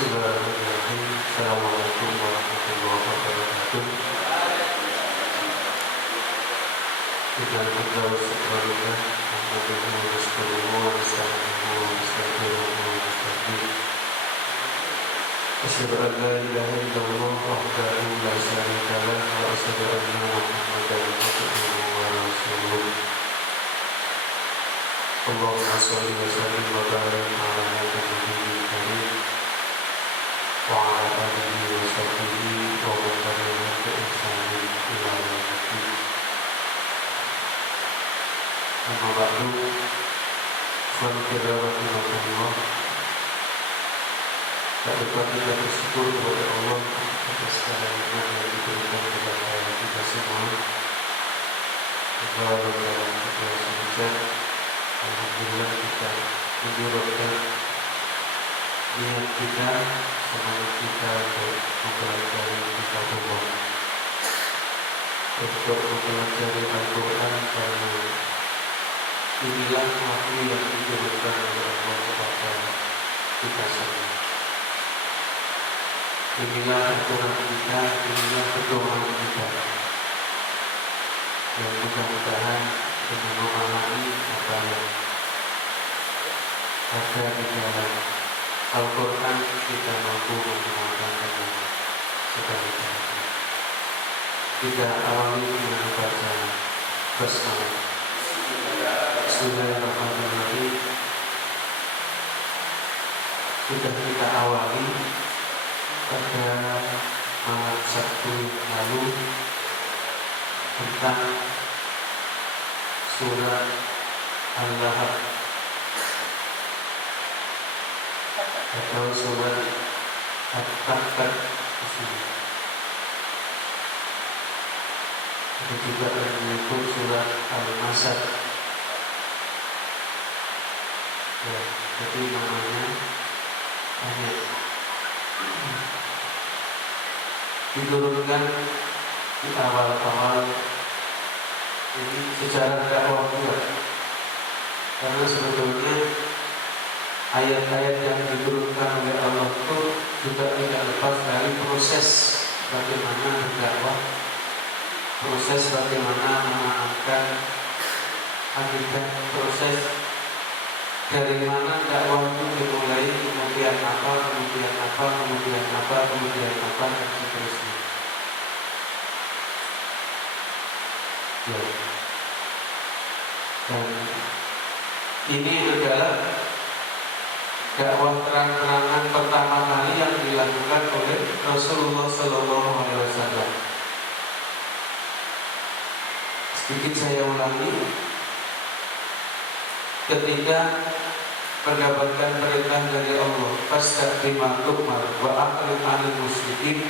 Bismillahirrahmanirrahim. Assalamualaikum warahmatullahi wabarakatuh. Kita terus selanjutnya Alhamdulillah Bismillah Bismillah Bismillah. Asyhadu an la ilaha illallah wahdahu la syarika lah wa asyhadu anna Muhammadan abduhu wa rasuluh. Allahumma shalli wa sallim wa barik ala nabiyyil karim wa ala alihi wa sahbihi wa man tabi'ahum bi ihsanin ila yaumil din. Amma ba'du, Alhamdulillah. Tak lupa kita bersyukur kepada Allah atas segala nikmat yang diberikan kepada kita semua. Dalam situasi hujan, alhamdulillah kita menjurutkan niat kita, semangat kita untuk mempelajari kitab Allah, untuk mempelajari Al-Quran, karena inilah wahyu yang diberikan oleh Allah kepada kita semua. Inilah aturan kita, inilah pedoman kita, yang mudah-mudahan dengan memahami apa yang ada di dalam Al-Quran, kita mampu mengamalkan dengan sebaik-baiknya. Kita awali dengan membaca bersama. Bismillahirrahmanirrahim. Sudah kita awali pada malam Sabtu lalu tentang surat Al-Lahab atau surat At-Tabat di sini. Itu juga menyebut surat Al-Masad. Ya, jadi namanya banyak. Diturunkan di awal-awal ini secara dakwah juga, karena sebetulnya ayat-ayat yang diturunkan oleh Allah itu juga tidak lepas dari proses bagaimana berdakwah, proses bagaimana menanamkan akidah, proses dari mana dakwah itu dimulai, kemudian apa, kemudian apa, kemudian apa, kemudian apa, dan seterusnya. Ya. Dan ini adalah dakwah terang-terangan pertama kali yang dilakukan oleh Rasulullah SAW. Sedikit saya ulangi. Ketika mendapatkan perintah dari Allah, fastaqim tu'mar wa aqrid 'anil musyrikin,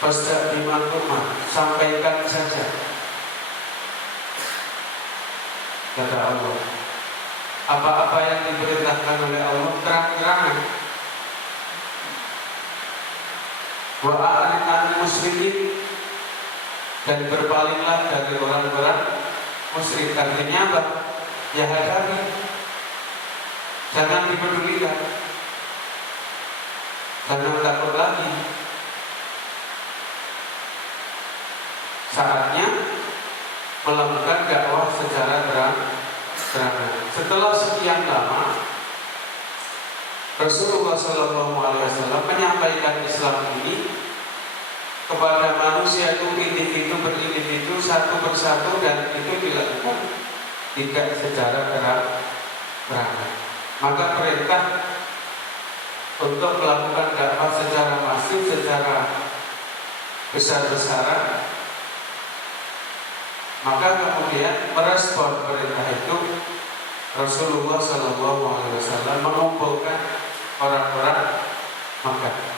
fastaqim tu'mar, sampaikan saja, kata Allah. Apa-apa yang diperintahkan oleh Allah terang-terangan. Wa aqrid 'anil musyrikin, dan berpalinglah dari orang-orang musyrik. Artinya apa? Ya hadapi, jangan dipedulikan, jangan takut lagi. Saatnya melakukan dakwah secara terang-terangan. Setelah sekian lama Rasulullah SAW menyampaikan Islam ini kepada manusia itu individu berindividu, satu persatu, dan itu dilakukan tidak secara terang-terangan. Maka perintah untuk melakukan dakwah secara masif, secara besar-besaran, maka kemudian merespon perintah itu Rasulullah SAW mengumpulkan orang-orang Makkah.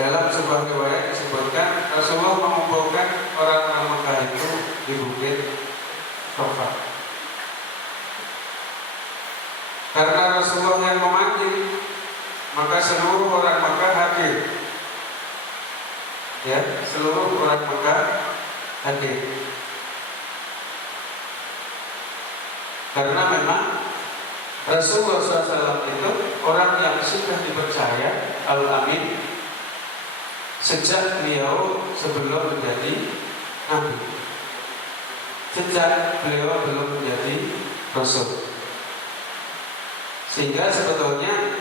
Dalam sebuah riwayat disebutkan Rasulullah mengumpulkan orang-orang Mekah itu di bukit Safa. Karena Rasulullah yang memanggil, maka seluruh orang Mekah hadir. Ya, seluruh orang Mekah hadir. Karena memang Rasulullah SAW itu orang yang sudah dipercaya Al-Amin sejak beliau sebelum menjadi Nabi, sejak beliau belum menjadi Rasul. Sehingga sebetulnya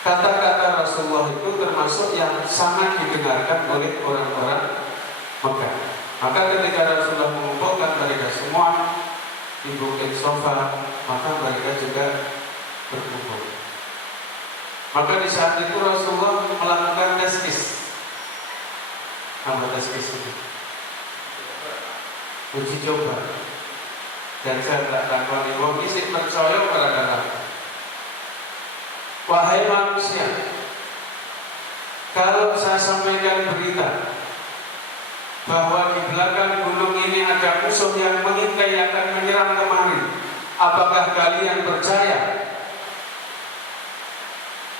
kata-kata Rasulullah itu termasuk yang sangat didengarkan oleh orang-orang Mekah. Maka ketika Rasulullah mengumpulkan mereka semua di Bukit Sofa, maka mereka juga berkumpul. Maka di saat itu Rasulullah melakukan teskis. Apa teskis ini? Uji coba. Dan saya tak takoni wong iki percaya ora dalam. Wahai manusia, kalau saya sampaikan berita bahwa di belakang gunung ini ada musuh yang mengintai akan menyerang kemari, apakah kalian percaya?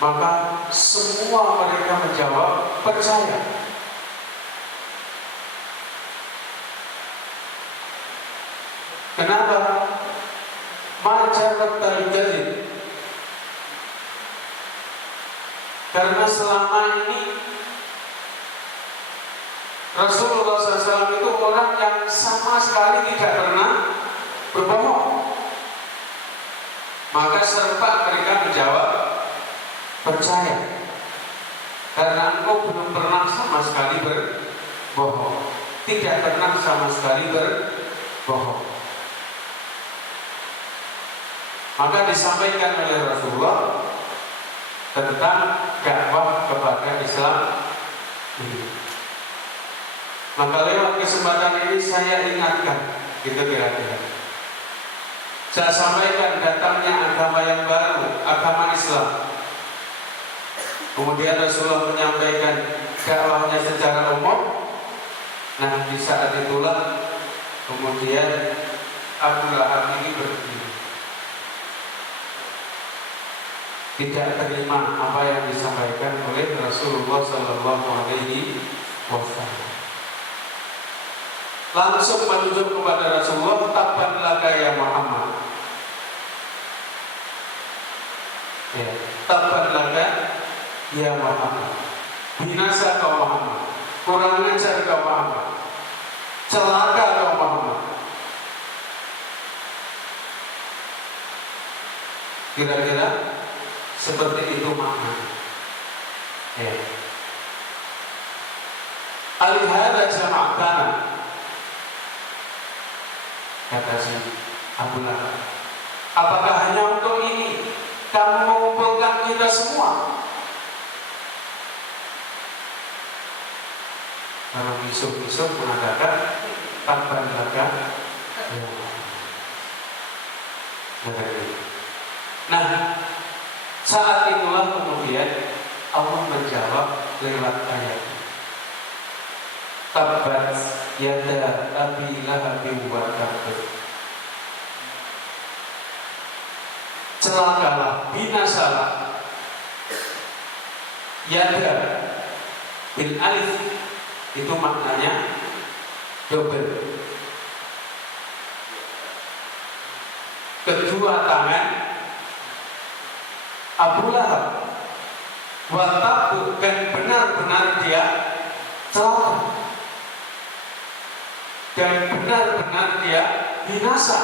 Maka semua mereka menjawab percaya. Kenapa? Majarat terjadi. Karena selama ini Rasulullah SAW itu orang yang sama sekali tidak pernah berbohong. Maka serta mereka menjawab percaya. Karena engkau belum pernah sama sekali berbohong. Tidak pernah sama sekali berbohong. Maka disampaikan oleh Rasulullah tentang dakwah kepada Islam ini. Maka lewat kesempatan ini saya ingatkan, gitu kira-kira. Saya sampaikan datangnya agama yang baru, agama Islam. Kemudian Rasulullah menyampaikan dakwahnya secara umum. Nah, di saat itulah kemudian Abu Lahab ini berdiri. Tidak terima apa yang disampaikan oleh Rasulullah Sallallahu Alaihi Wasallam. Langsung menunjuk kepada Rasulullah, tabban laka ya Muhammad. Ya, tabban laka ya Muhammad. Binasa kau Muhammad. Kurang ajar kau Muhammad. Celaka kau Muhammad. Kira-kira seperti itu maknanya. Ya. Alihada jama'atana, kata si Abu Lahab. Apakah hanya untuk ini kamu mengumpulkan kita semua? Kalau Yusuf mengatakan tabban laka ya. Nah, saat itulah kemudian Allah menjawab lewat ayat Tabbat yada abi lahabin wa tab. Celakalah, binasalah yada bil alif, itu maknanya double. Kedua tangan Abu Lahab, watabu, dan benar-benar dia celaka, dan benar-benar dia binasa,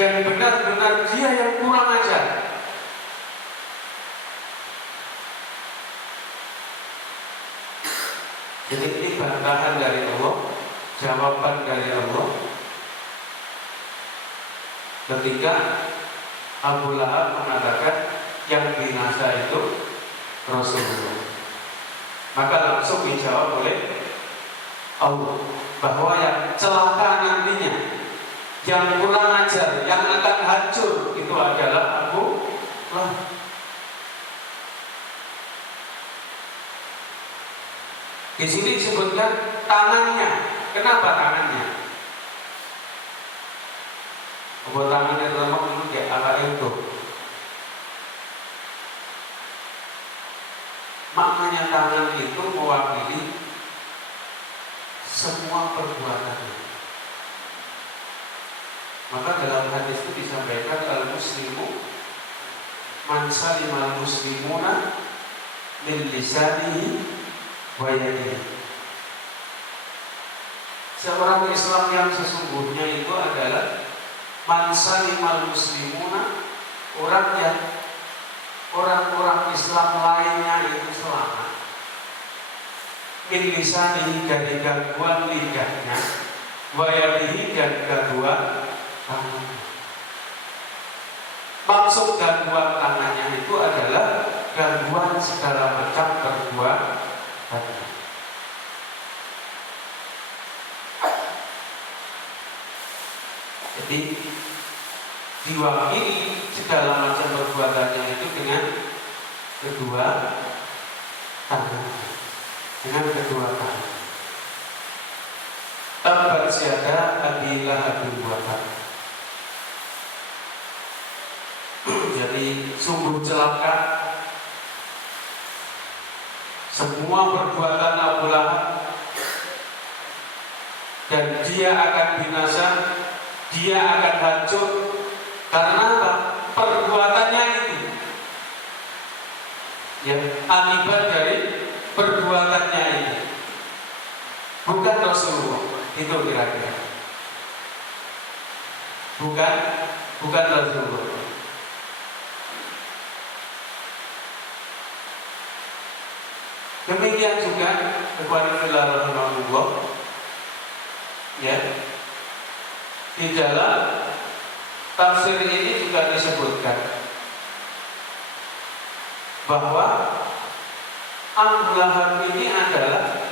dan benar-benar dia yang kurang ajar. Jadi ini bantahan dari Allah, jawaban dari Allah ketika Abu Lahab mengatakan yang binasa itu Rasulullah. Maka langsung dijawab oleh Allah bahwa yang celaka nantinya, yang kurang ajar, yang akan hancur itu adalah Abu Lahab. Di sini disebutkan tangannya. Kenapa tangannya? Buat tangannya lemak itu kayak ala itu. Maknanya tangan itu mewakili semua perbuatannya. Maka dalam hadis itu disampaikan al-muslimu man salimal muslimuna min lisanihi wa yadihi. Seorang Islam yang sesungguhnya itu adalah man salimal muslimuna, orang-orang Islam lainnya itu selamat min lisanihi, dari gangguan lidahnya, wa yadihi, dan gangguan tangannya. Maksud gangguan tangannya itu adalah gangguan segala macam perbuatan. Jadi diwakili segala macam perbuatannya itu dengan kedua tangan, Tabbat yada Abi Lahabin wa tab. Jadi sungguh celaka semua perbuatan Abu Lahab, dan dia akan binasa, dia akan hancur. Karena apa? Perbuatannya itu, ya, akibat dari perbuatannya ini, bukan Rasulullah. Itu kira-kira bukan Rasulullah. Demikian juga kepada fillah rahimahullah, ya, di dalam tafsir ini juga disebutkan bahwa Abu Lahab ini adalah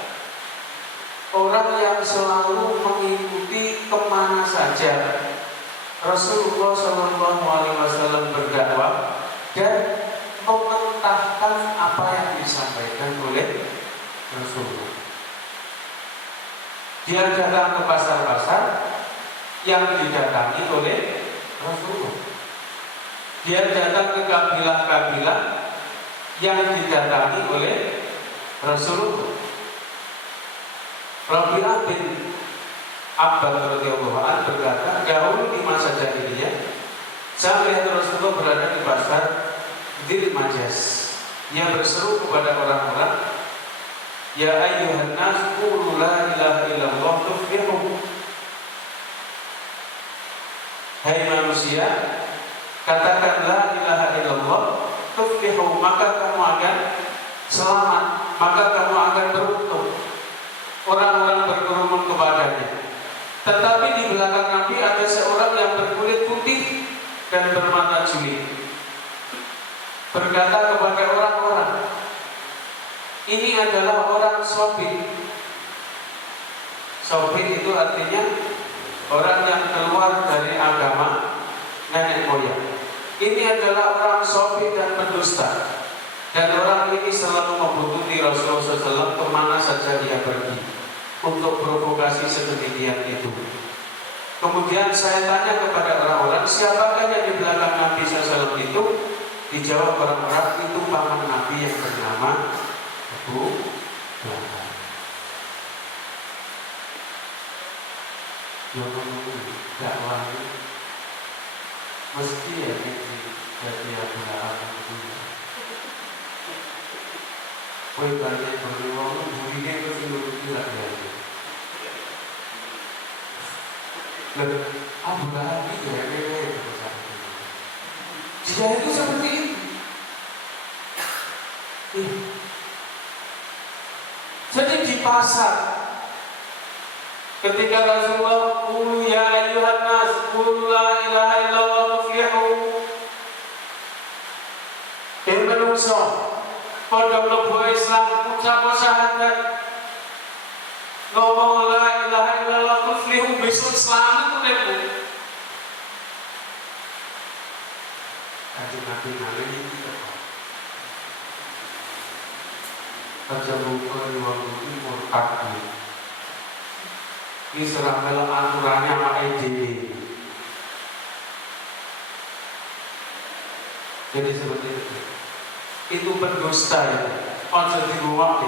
orang yang selalu mengikuti kemana saja Rasulullah SAW berdakwah dan mementahkan apa yang disampaikan oleh Rasulullah. Dia datang ke pasar-pasar yang didatangi oleh Rasulullah. Dia datang ke kabilah-kabilah yang didatangi oleh Rasulullah. Rabi'ah bin Abbad radhiyallahu anhu berkata, dahulu di masa jahiliyah saya melihat Rasulullah berada di pasar Dzil Majas. Ia berseru kepada orang-orang, ya ayyuhan nas qulu la ilaha illallah tuflihu. Hai manusia, katakan la ilaha illallah tuflihu, maka kamu akan selamat, maka kamu akan beruntung. Orang-orang berkerumun kepadanya. Tetapi di belakang Nabi ada seorang yang berkulit putih dan bermata juli, berkata kepada orang-orang, ini adalah orang Sobit. Sobit itu artinya orang yang keluar dari agama nenek moyang. Ini adalah orang Sobit dan pendusta, dan orang ini selalu membuntuti Rasulullah SAW kemana saja dia pergi untuk provokasi sedemikian itu. Kemudian saya tanya kepada orang-orang, siapakah yang di belakang Nabi SAW itu? Dijawab orang-orang, itu paman Nabi yang bernama Abu Lahab. Dakwah mesti ya jadi Abu Lahab itu. Kau banyak berjuang, burinya itu seluruh tidak ya. Abu Lahab itu ya beda. Dia itu seperti itu. Jadi di pasar, ketika Rasulullah qulu ya ayyuhan nas qulu la ilaha illallah tuflihu, menungso padha mlebu Islam, ucap syahadat, ngomong la ilaha illallah tuflihu, besok selamat uripmu. Kanjeng Nabi ngalih iki kok. Aja lupa wong iki murtad. Ini serang dalam aturannya awake dhewe. Jadi seperti itu. Itu pendusta itu. Ojo diruwak.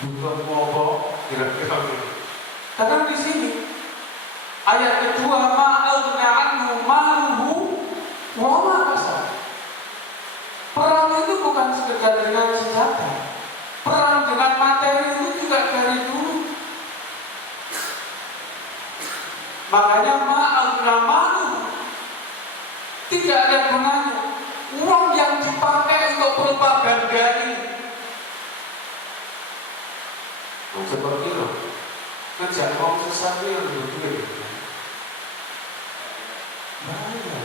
Bukan apa kira-kira. Karena di sini Ayat kedua, ma'aghna anhu maluhu wa ma kasab. Perang itu bukan sekedar dengan senjata. Perang dengan materi itu juga dari dulu. Makanya ma'aghna maluhu, tidak ada gunanya uang yang dipakai untuk propaganda ini. Seperti itu, ngejak orang sesat yang berduit. Bahaya.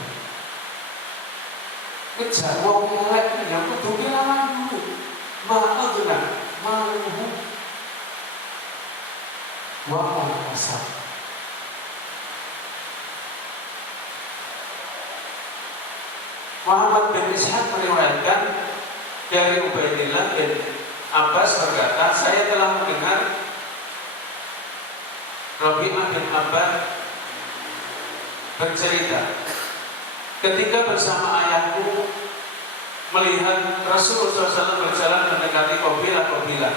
Ngejak orang elek ini yang kudu kehilangan dulu. Ma'aghna maluhu wa ma kasab. Muhammad bin Ishaq meriwayatkan dari Ubaidillah bin Abbas berkata, saya telah mendengar Rabi'ah bin Abbas bercerita, ketika bersama ayahku melihat Rasulullah SAW berjalan mendekati kabilah-kabilah,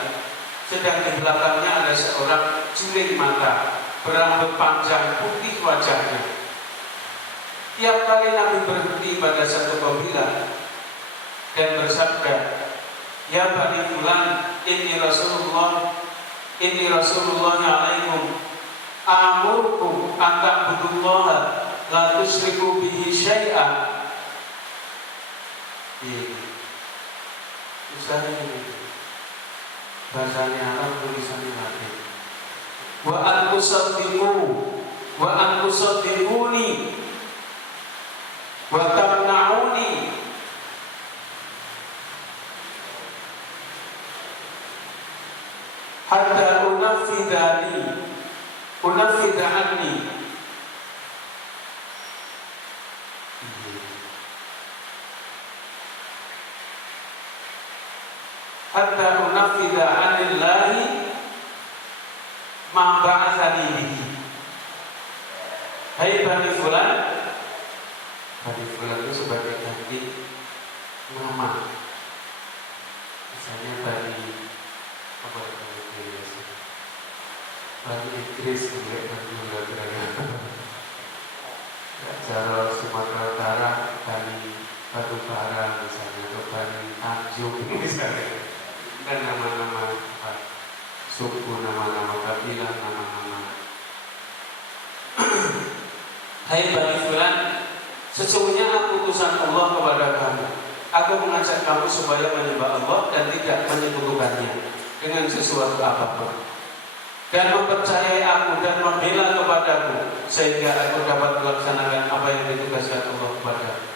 sedang di belakangnya ada seorang juling mata, berambut panjang, putih wajahnya. Tiap kali Nabi berhenti pada satu kabilah dan bersabda, ya Bani Fulan, ini Rasulullah alaikum, amurkum an ta'budullaha la tusyriku bihi syai'an. Usahanya ini bahasanya Arab, tulisannya Latin. Wa an tusaddiqu wa an tusaddiquni wa tamna'uni hatta unafida anni. Hatta unafida anillahi ma ba'athani bihi. Hai Bani Fulan, Bani Fulan itu sebagai ganti nama. Misalnya Bani apa itu? Bani Idris, kemudian Bani Fulan. Cara Sumatera Utara, Bani Batu Bara misalnya, atau Bani Tanjung misalnya. Dan nama-nama suku, nama-nama kabilah, nama-nama. Hai Bani Fulan, sesungguhnya aku utusan Allah kepada kamu. Aku mengajak kamu supaya menyembah Allah dan tidak menyekutukannya dengan sesuatu apapun, dan mempercayai aku dan membela kepadaku, sehingga aku dapat melaksanakan apa yang ditugaskan Allah kepadaku.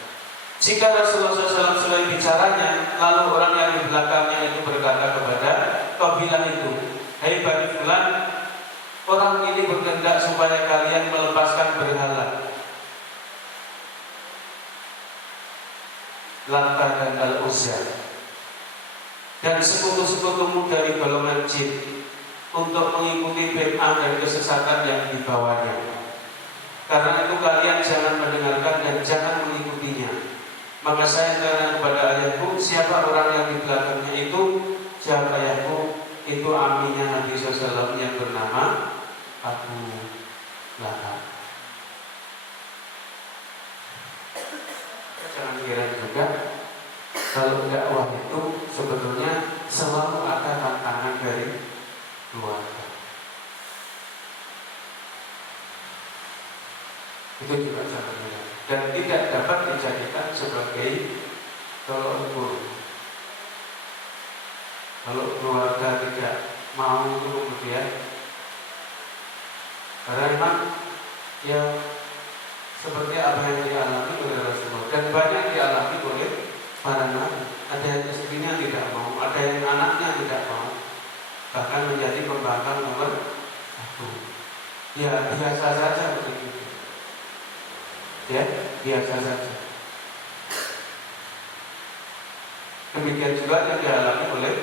Jika Rasulullah SAW selesai bicaranya, lalu orang yang di belakangnya itu berkata kepada kabilah itu, hai Bani Fulan, orang ini berkehendak supaya kalian melepaskan berhala, Lata dan Al-Uzza, dan sekutu-sekutumu dari golongan jin, untuk mengikuti bid'ah dan kesesatan yang dibawanya. Karena itu kalian jangan mendengarkan dan jangan mengikutinya. Maka saya tanya kepada ayahku, siapa orang yang di belakangnya itu? Siapa ayahku? Itu aminya Nabi SAW yang bernama Abu Lahab. Jangan heran juga kalau dakwah itu sebetulnya selalu ada tantangan dari keluarga. Itu juga jangan heran, dan tidak dapat dijadikan sebagai tolok ukur. Kalau keluarga tidak mau itu kemudian, karena memang ya seperti apa yang dialami oleh Rasulullah dan banyak dialami oleh para nabi. Ada yang istrinya tidak mau, ada yang anaknya tidak mau, bahkan menjadi pembangkang nomor 1. Ya biasa saja begitu. Ya biasa saja. Demikian juga yang dialami oleh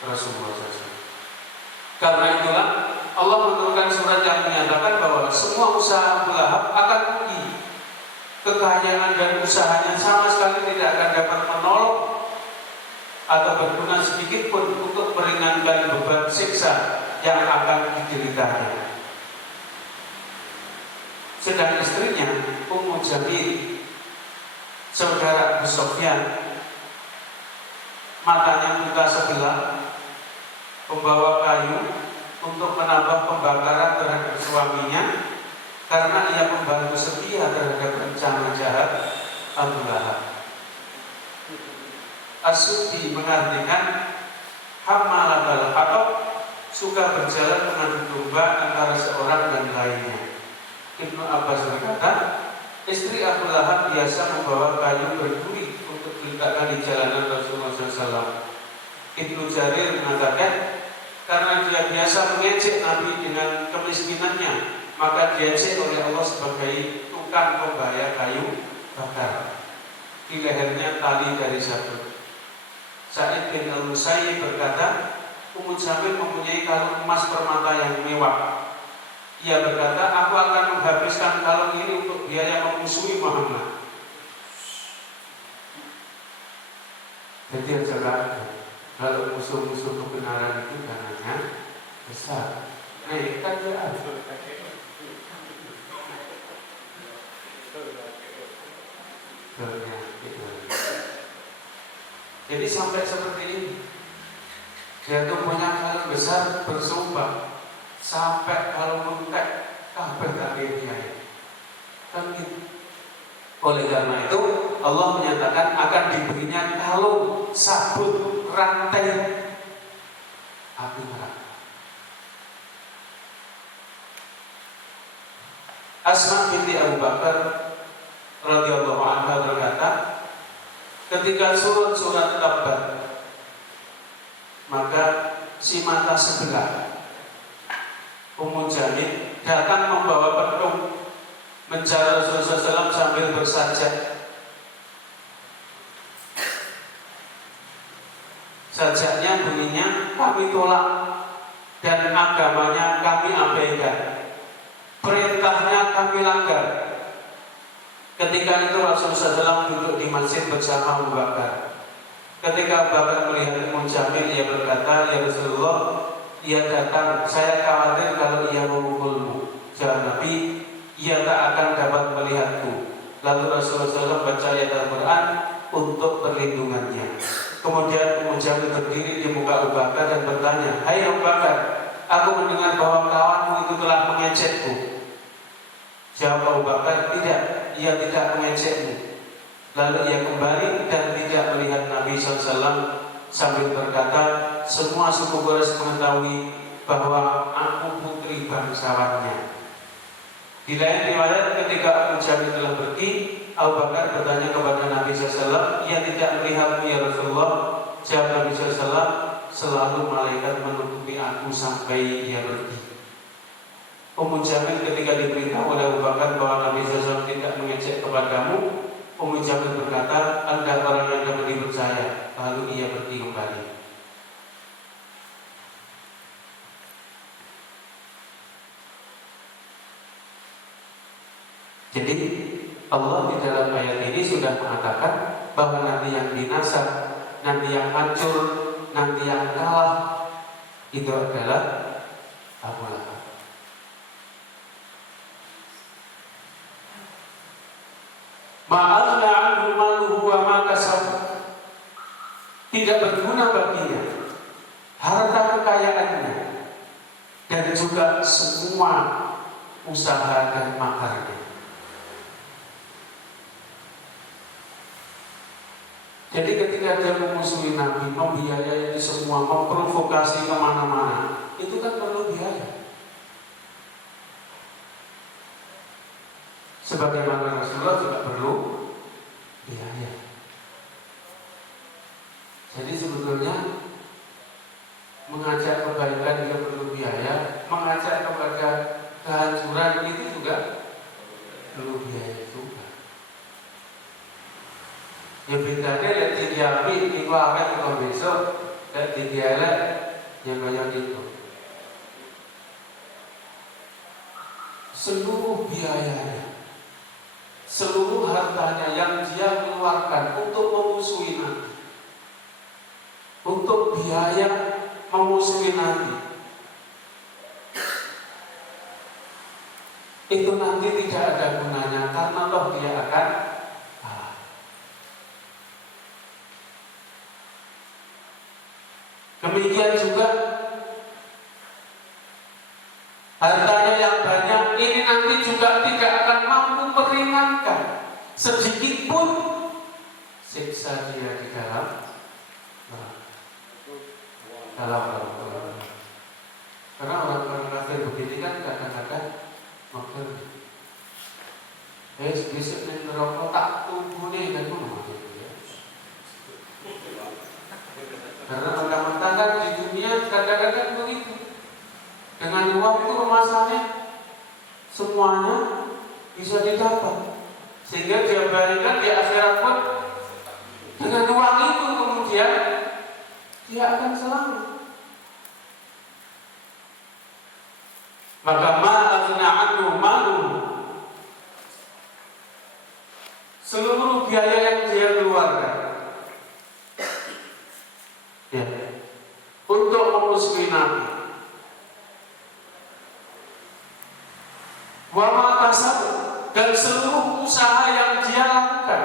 Rasulullah SAW. Karena itulah Allah menurunkan surat yang menyatakan bahwa semua usaha Abu Lahab akan rugi. Kekayaan dan usahanya sama sekali tidak akan dapat menolong atau berguna sedikit pun untuk meringankan beban siksa yang akan dideritanya. Jamil, saudara Abu Sufyan, matanya buta sebelah, membawa kayu untuk menambah pembakaran terhadap suaminya karena ia membantu setia terhadap rencana jahat Abu Lahab. As-Suddi mengartikan hammalatal hatab, suka berjalan mengadu domba antara seorang dan lainnya. Ibnu Abbas berkata, istri Abu Lahab biasa membawa kayu berduri untuk diletakkan di jalanan Rasulullah SAW. Ibnu Jarir mengatakan, karena dia biasa mengejek Nabi dengan kemiskinannya, maka diejek oleh Allah sebagai tukang pembayar kayu bakar. Di lehernya tali dari sabut. Sa'id bin al-Musayyib berkata, Ummu Jamil mempunyai kalung emas permata yang mewah. Ia berkata, aku akan menghabiskan kalung ini untuk biaya memusuhi Muhammad. Jadi aja kalau musuh-musuh kebenaran itu dananya besar. Kan ya. Jadi sampai seperti ini, dia tuh punya kalung besar bersumpah sampai kalau muntek kabeh takdir dia. Kan gitu. Oleh karena itu Allah menyatakan akan diberinya kalung sabut rantai api neraka. Asma binti Abu Bakar radhiyallahu anha berkata, ketika surat-surat Tabat, maka si mata sebelah Ummu Jamil datang membawa pedang mencari Rasulullah SAW sambil bersajat. Sajaknya bunyinya, kami tolak dan agamanya kami abaikan, perintahnya kami langgar. Ketika itu Rasulullah SAW duduk di masjid bersama Abu Bakar. Ketika Abu Bakar melihat Ummu Jamil, ia berkata, ya Rasulullah, ia datang, saya khawatir kalau ia memukulmu. Jawab Nabi, ia tak akan dapat melihatku. Lalu Rasulullah SAW baca ayat Al-Quran untuk perlindungannya. Kemudian Ummu Jamil berdiri di muka Abu Bakar dan bertanya, hai Abu Bakar, aku mendengar bahwa kawanmu itu telah mengejekku. Jawab Abu Bakar, tidak, ia tidak mengejekmu. Lalu ia kembali dan tidak melihat Nabi SAW sambil berkata, semua suku Quraisy mengetahui bahwa aku putri bangsawannya. Di lain riwayat, ketika Ummu Jamil telah pergi, Abu Bakar bertanya kepada Nabi SAW, ia tidak melihatmu ya Rasulullah. Jawab Nabi SAW, selalu malaikat menutupi aku sampai ia pergi. Ummu Jamil ketika diberitahu oleh Abu Bakar bahwa Nabi SAW tidak mengejek kepadamu, Ummu Jamil berkata, Anda orang yang dapat dipercaya. Lalu ia pergi kembali. Jadi Allah di dalam ayat ini sudah mengatakan bahwa nanti yang binasa, nanti yang hancur, nanti yang kalah itu adalah Abu Lahab. Ma'aghna 'anhu maluhu wa ma kasab. Tidak berguna baginya harta kekayaannya dan juga semua usaha dan makarnya. Jadi ketika dia memusuhi Nabi, membiayai semua, memprovokasi kemana-mana, itu kan perlu biaya. Sebagaimana Rasulullah juga perlu biaya. Jadi sebetulnya mengajak kebaikan juga perlu biaya, mengajak kepada kehancuran itu juga perlu biaya juga. Ya bedanya ya diapi itu akan kalau besok dan didialek yang banyak itu. Seluruh biayanya, seluruh hartanya yang dia keluarkan untuk memusuhi Nabi, untuk biaya memusuhi Nabi, itu nanti tidak ada gunanya karena toh dia akan kalah. Demikian juga hartanya yang banyak ini nanti juga tidak akan mampu meringankan sedikit pun siksa dia di dalam neraka. Karena orang-orang kafir begini kan kadang-kadang maksud besok nih neraka tak tunggu nih kan ya. Karena mentang-mentang kan di dunia kadang-kadang begitu. Dengan uang itu rumahnya semuanya bisa didapat, sehingga dia bayangkan di akhirat pun dengan uang itu kemudian dia akan selamat. Maka ma'azna anhu malu, seluruh biaya yang dia keluarkan ya, untuk memusuhi Nabi, wa ma kasab, dan seluruh usaha yang dia lakukan,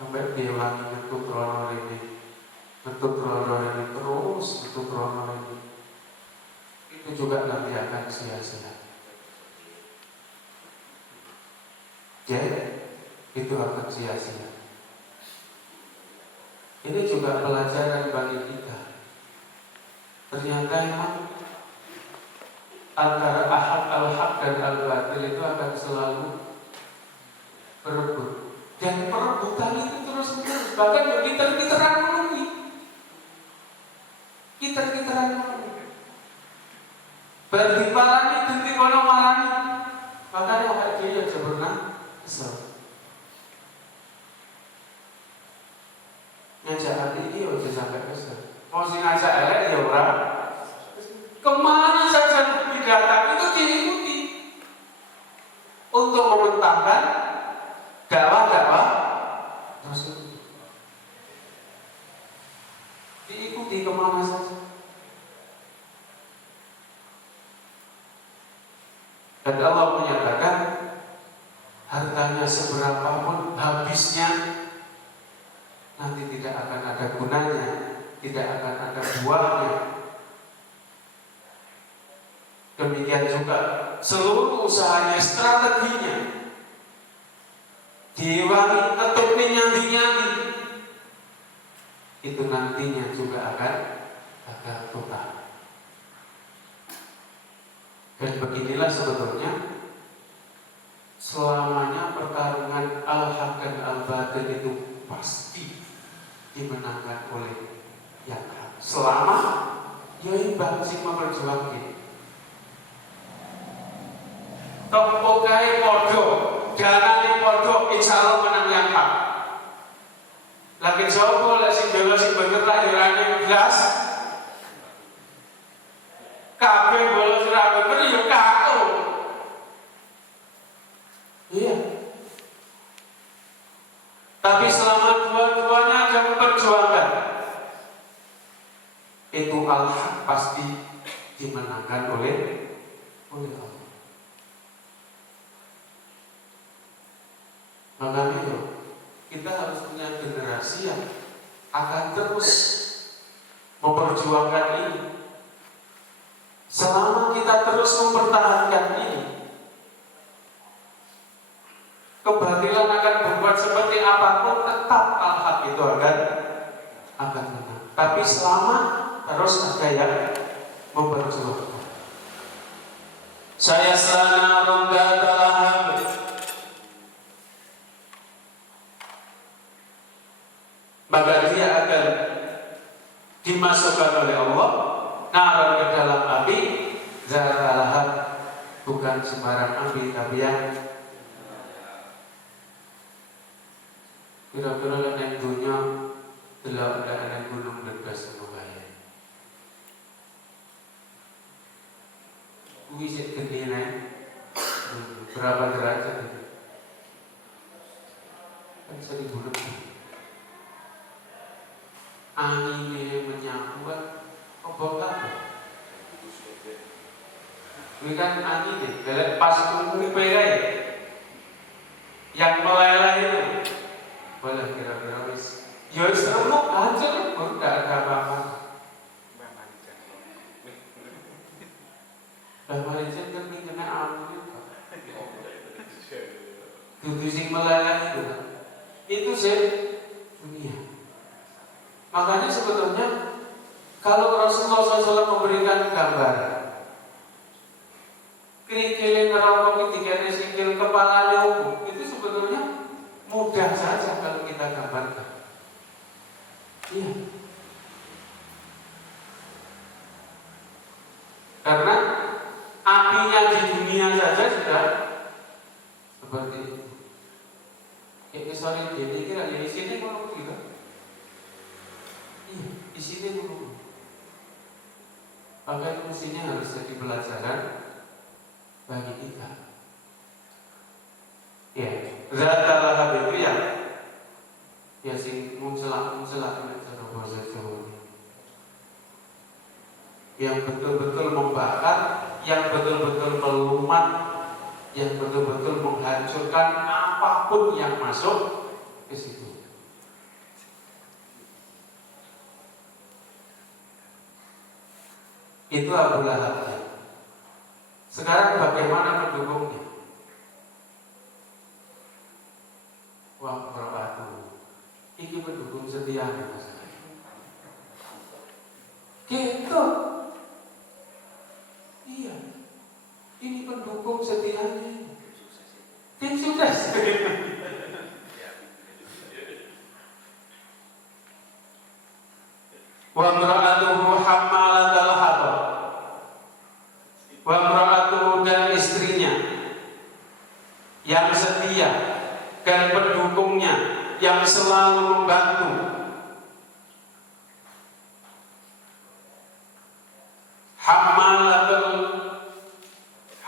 sampai dia lagi ngetuk rono ini terus ngetuk rono ini, itu juga nanti akan sia-sia. Jadi itu akan sia-sia. Ini juga pelajaran bagi kita. Ternyata memang antara ahad al-haq dan al-batil itu akan selalu berebut. Dan perebutan itu terus menerus. Bahkan berkitar-kitaran menuhi. Kitar-kitaran menuhi. Berarti parani, ganti kono marani. Makanya hak dia aja pernah kesel. Ngajak hati ini aja sampai kesel. Mau sih ngajak elek ya orang. Kemana saja datang itu diikuti untuk mementahkan dakwah tersebut. Diikuti kemana saja. Dan Allah menyatakan hartanya seberapapun habisnya nanti tidak akan ada gunanya, tidak akan ada buahnya. Demikian juga seluruh usahanya, strateginya diwangi, ketuk nyandi-nyandi, itu nantinya juga akan gagal total. Dan beginilah sebetulnya selamanya pertarungan al-haq dan al-batil itu pasti dimenangkan oleh yang hak. Selama dia masih memperjuangkan. Tok pokai podo, jangan podo, insya Allah menang yang hak. Lagi jauh boleh si bela si bener lahirannya belas, kabeh boleh surah bener ya kau. Iya. Tapi selama dua-duanya ada memperjuangkan, itu al-haq pasti dimenangkan oleh Allah. Makanya kita harus punya generasi yang akan terus memperjuangkan ini. Selama kita terus mempertahankan ini, kebatilan akan berbuat seperti apapun, tetap al-haq itu akan menang. Tapi selama terus ada yang memperjuangkan. Saya sana ronda talahab, maka dia akan dimasukkan oleh Allah naran ke dalam api zat lahab, bukan sembarang api tapi yang kira-kira yang dunia telah ada gunung legas sebagainya. Wisik gede berapa derajat itu? Kan 1000 lebih. Anginnya menyapu kan obok kabeh. Ini kan angin nih, belek pas uripe kae. Yang meleleh itu. Boleh kira-kira wis. Ya wis remuk hancur, pun enggak ada apa-apa. Lah malicin kan kena angin. Dudu sing meleleh itu sih dunia. Makanya sebetulnya kalau Rasulullah SAW memberikan gambar kerikil neraka ketika sikil kepala lewu, itu sebetulnya mudah saja kalau kita gambarkan. Iya. Karena apinya di dunia saja sudah seperti itu. Kayak sorry jadi kira di sini ngomong gitu. Iya, di sini ngomong. Maka mestinya harus jadi pelajaran bagi kita. Ya, zat lahab itu ya sing muncelak nek cara bahasa Jawa. Yang betul-betul membakar, yang betul-betul melumat, yang betul-betul menghancurkan apapun yang masuk ke situ. Itu Abu Lahab. Sekarang bagaimana mendukungnya? Wah, berbatu. Ini pendukung setia Mas. Gitu. Iya. Ini pendukung setianya. Tim sukses. Wa imra'atuhu hammalatal hatab. Wa imra'atuhu dan istrinya yang setia dan pendukungnya yang selalu membantu.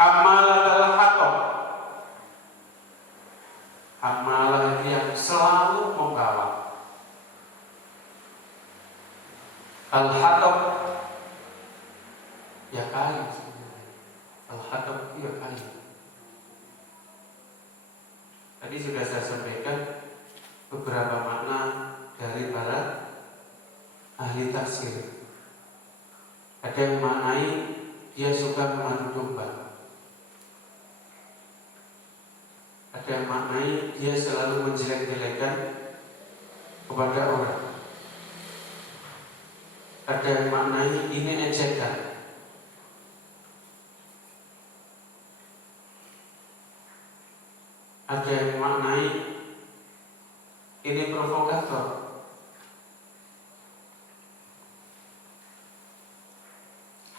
Hammalatal hatab. Hamalah yang selalu membawa. Al-hatab ya kayu. Al-hatab itu ya kayu. Tadi sudah saya sampaikan beberapa makna dari para ahli tafsir. Ada yang maknai dia suka mengadu domba. Ada yang maknai dia selalu menjelek-jelekan kepada orang. Ada yang maknai ini ejekan. Ada yang maknai ini provokator.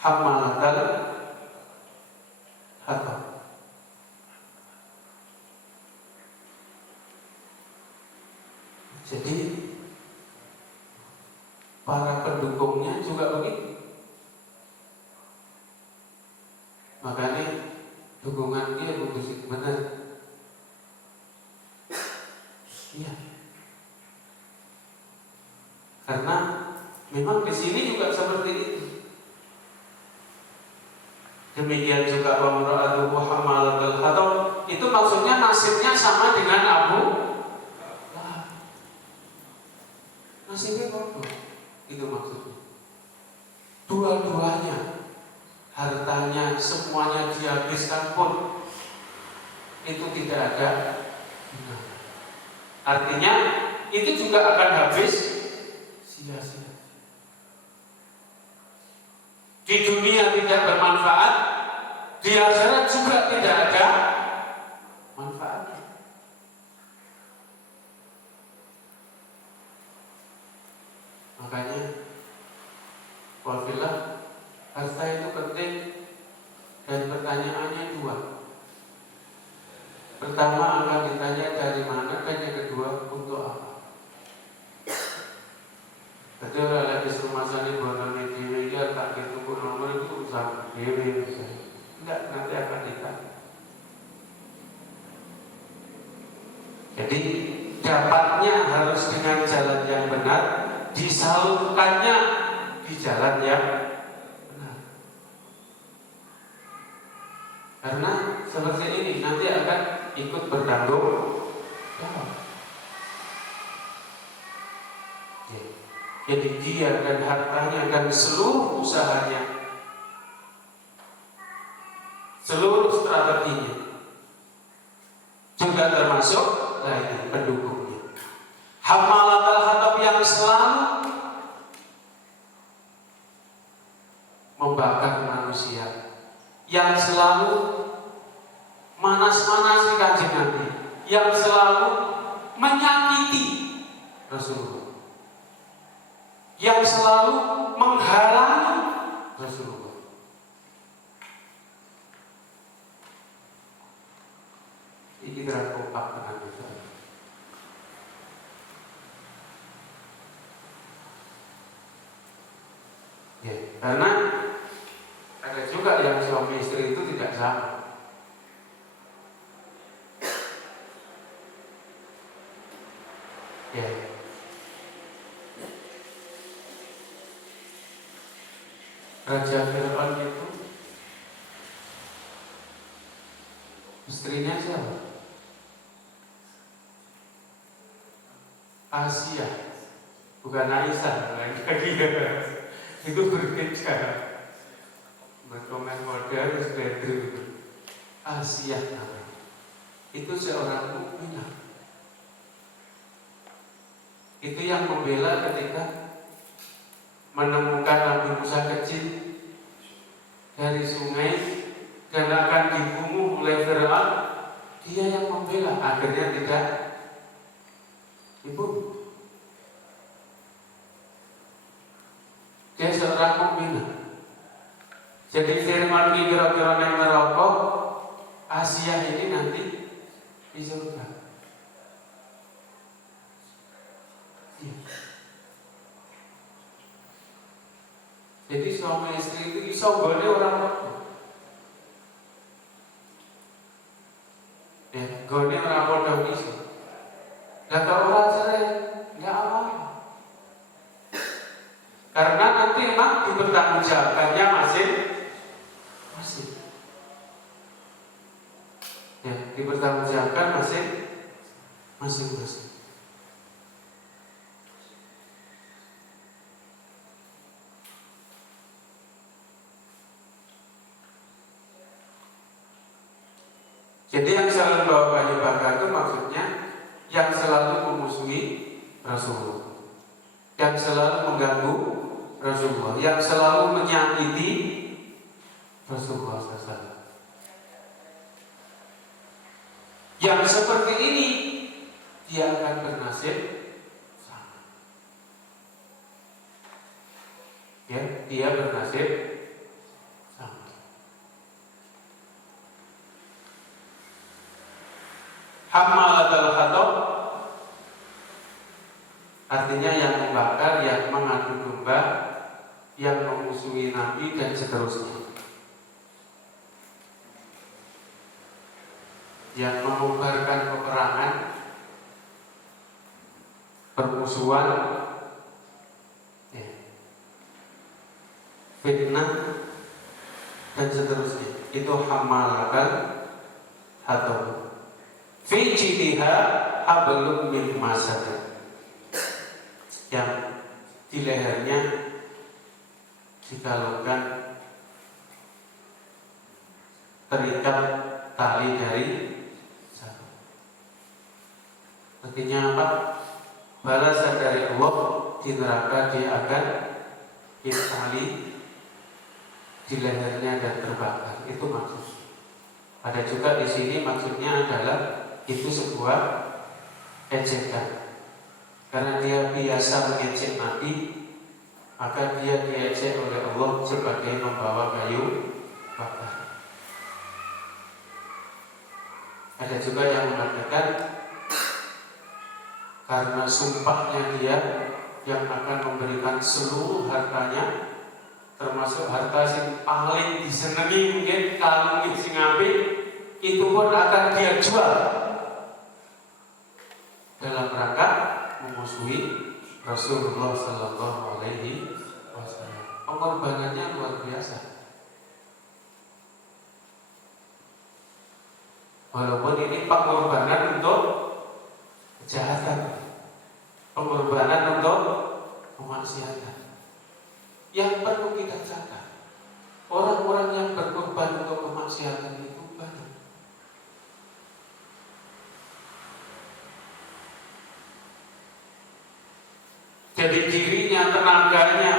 Hammalatal hatab. Jadi para pendukungnya juga begitu. Makanya dukungan dia begitu benar. Iya. Karena memang di sini juga seperti itu. Demikian juga wamra'atuhu hammalatal hatab. Itu maksudnya nasibnya sama dengan Abu Lahab. Nasibnya bodoh. Itu maksudnya. Dua-duanya hartanya semuanya dihabiskan pun itu tidak ada. Artinya itu juga akan habis sia-sia. Di dunia tidak bermanfaat, di akhirat juga tidak ada manfaatnya. Makanya walfillah harta itu penting dan pertanyaannya dua. Pertama akan ditanya dari mana, dan yang kedua untuk apa. Jadi orang di rumah sana buatan media tak gitu pun nomor itu usaha dewi enggak, nanti akan ditanya. Jadi dapatnya harus dengan jalan yang benar, disalurkannya di jalan yang benar. Karena seperti ini nanti akan ikut bertanggung jawab. Jadi dia dan hartanya dan seluruh usahanya, seluruh strateginya, juga termasuk lainnya pendukungnya. Hamalat al-hatab yang selalu membakar manusia, yang selalu manas-manasi Kanjeng Nabi, yang selalu menyakiti Rasulullah, yang selalu menghalangi Rasulullah. Ini kira kompak dengan Rasulullah. Ya, karena ada juga yang suami istri itu tidak sama. Ya. Raja Fir'aun itu istrinya siapa? Asia, bukan Aisyah, itu berbeda. Berkomen model bedroom. Asia namanya. Itu seorang mukminah. Itu yang membela ketika menemukan Nabi Musa kecil dari sungai dan akan dibunuh oleh Fir'aun. Dia yang membela, akhirnya tidak dibunuh. Dia seorang mukminah. Jadi firman kira-kira yang merokok Asia ini nanti di surga. Ya. Jadi suami istri itu bisa boleh orang rokok. Ya, gone orang bodoh bisa. Dan kalau orang cerai nggak apa-apa. Karena nanti memang dipertanggungjawabkannya masing-masing. Ya, dipertanggungjawabkan masing-masing. Jadi yang selalu bawa kayu bakar itu maksudnya yang selalu memusuhi Rasulullah, yang selalu mengganggu Rasulullah, yang selalu menyakiti Rasulullah SAW. Yang seperti ini dia akan bernasib sama. Ya, dia bernasib sama. Hammalatul hatab artinya yang membakar, yang mengadu domba, yang memusuhi Nabi dan seterusnya, yang mengubarkan peperangan, permusuhan, ya, fitnah dan seterusnya. Itu hammalatul hatab. Fi jidha hablum min masad, yang di lehernya dikalungkan terikat tali dari satu. Artinya apa? Balasan dari Allah di neraka dia akan ditali di lehernya dan terbakar. Itu maksud. Ada juga di sini maksudnya adalah itu sebuah ejekan. Karena dia biasa mengejek Nabi, maka dia diejek oleh Allah sebagai membawa kayu bakar. Ada juga yang mengatakan karena sumpahnya dia yang akan memberikan seluruh hartanya, termasuk harta yang paling disenangi mungkin kalung sing apik, itu pun akan dia jual dalam rangka memusuhi Rasulullah Sallallahu Alaihi Wasallam. Pengorbanannya luar biasa. Walaupun ini pengorbanan untuk kejahatan, pengorbanan untuk kemaksiatan. Yang perlu kita catat, orang-orang yang berkorban untuk kemaksiatan itu banyak. Jadi dirinya, tenaganya,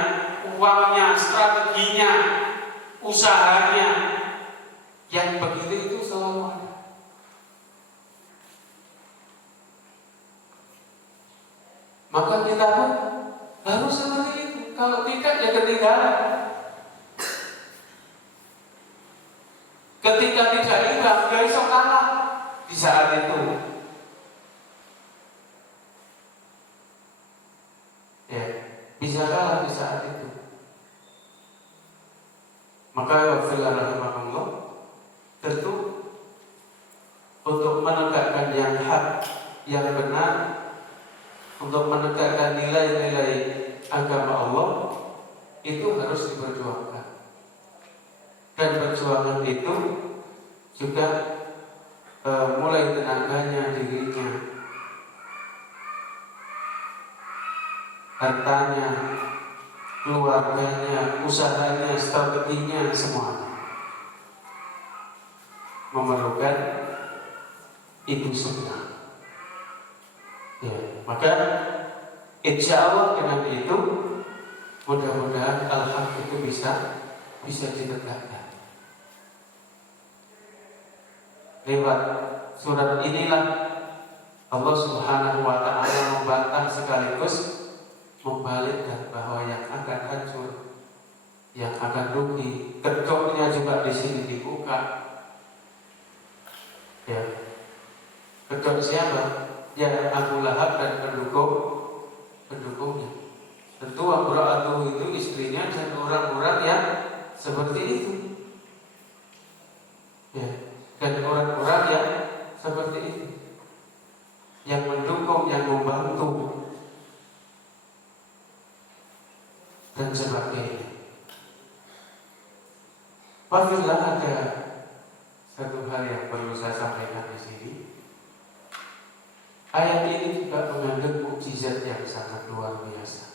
uangnya, strateginya, usahanya, yang begitu itu selalu ada. Maka kita pun harus seperti itu. Kalau tidak, ya ketinggalan. Ketika tidak imbang, ya iso kalah di saat itu. Ya, bisa kalah di saat itu. Maka wafilah rahimahullah, tentu untuk menegakkan yang hak, yang benar, untuk menegakkan nilai-nilai agama Allah, itu harus diperjuangkan. Dan perjuangan itu juga mulai tenaganya, dirinya, hartanya, keluarganya, usahanya, strateginya, semuanya memerlukan itu semua. Ya, maka insya Allah dengan itu mudah-mudahan al-haq itu bisa ditegakkan. Lewat surat inilah Allah Subhanahu wa ta'ala membantah sekaligus membalikkan bahwa yang akan hancur, yang akan rugi, kedoknya juga di sini dibuka. Ya, kedok siapa? Ya Abu Lahab dan pendukungnya. Tentu Amra'atuh itu istrinya dan orang-orang yang seperti itu. Ya, dan orang-orang yang seperti itu, yang mendukung, yang membantu dan sebagainya. Pastilah ada satu hal yang perlu saya sampaikan di sini. Ayat ini juga mengandung mukjizat yang sangat luar biasa.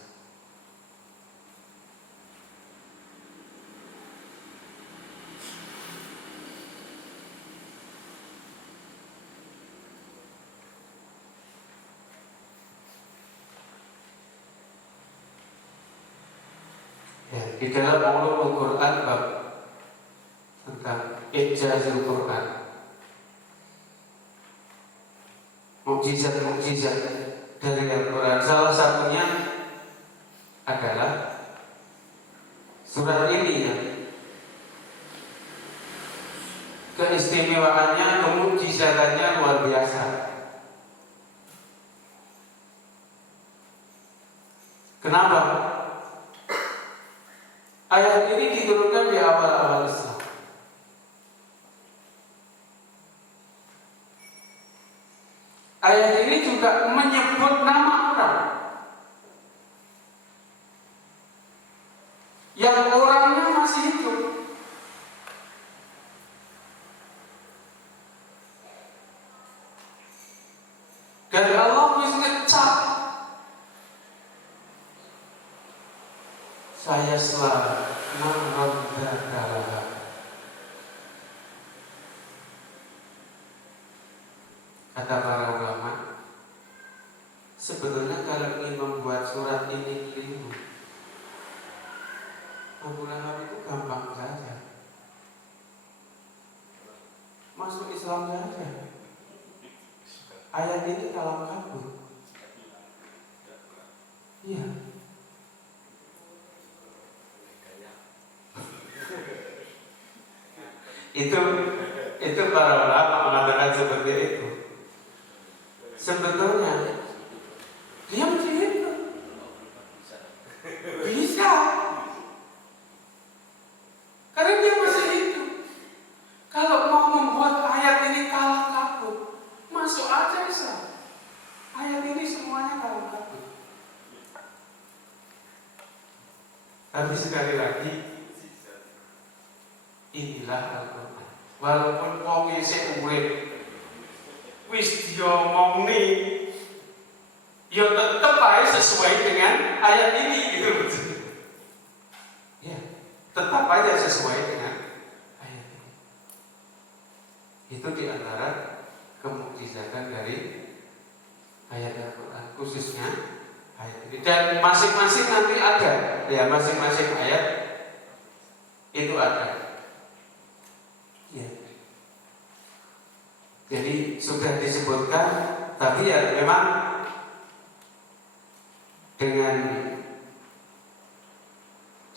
Ya, di dalam ulumul Quran bab tentang ijazul Quran, mukjizat-mukjizat dari Al-Quran, salah satunya adalah surat ini ya. Keistimewaannya, kemukjizatannya luar biasa. Kenapa? Ayat ini diturunkan di awal-awal Islam. Ayat ini juga menyebut nama orang yang orangnya masih hidup. Dan Allah bisa ngecap, saya selalu dalam. Kata para ulama, sebetulnya kalau ingin membuat surat ini keliru, Abu Lahab itu gampang saja, masuk Islam saja. Ayat ini kalam kabur. Iya. Itu para ulama mengatakan seperti itu. Sebetulnya dia masih hidup. Bisa. Karena dia masih hidup. Kalau mau membuat ayat ini kalam kabur, masuk aja bisa. Ayat ini semuanya kalam kabur. Tapi sekali lagi, inilah Al-Quran. Walaupun wong isih urip wis diomongni ya tetep aja sesuai dengan ayat ini gitu. Ya, tetap aja sesuai dengan ayat ini. Itu diantara kemukjizatan dari ayat Al-Quran, khususnya ayat ini. Dan masing-masing nanti ada, ya masing-masing ayat itu ada. Ya. Jadi sudah disebutkan, tapi ya memang dengan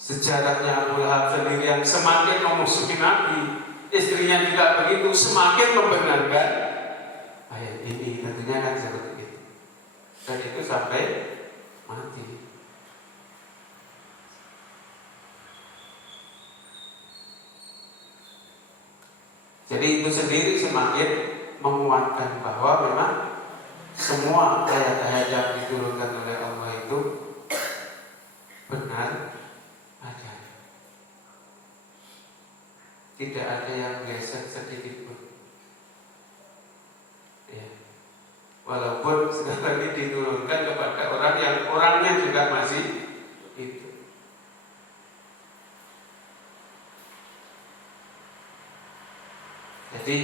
sejarahnya Abu Lahab sendiri yang semakin memusuhi Nabi, istrinya juga begitu, semakin membenarkan ayat ini. Tentunya kan seperti itu. Dan itu sampai mati. Jadi itu sendiri semakin menguatkan bahwa memang semua ayat-ayat yang diturunkan oleh Allah itu benar ada. Tidak ada yang geser sedikit pun. Ya. Walaupun sekali lagi diturunkan kepada orang yang orangnya juga masih itu. Jadi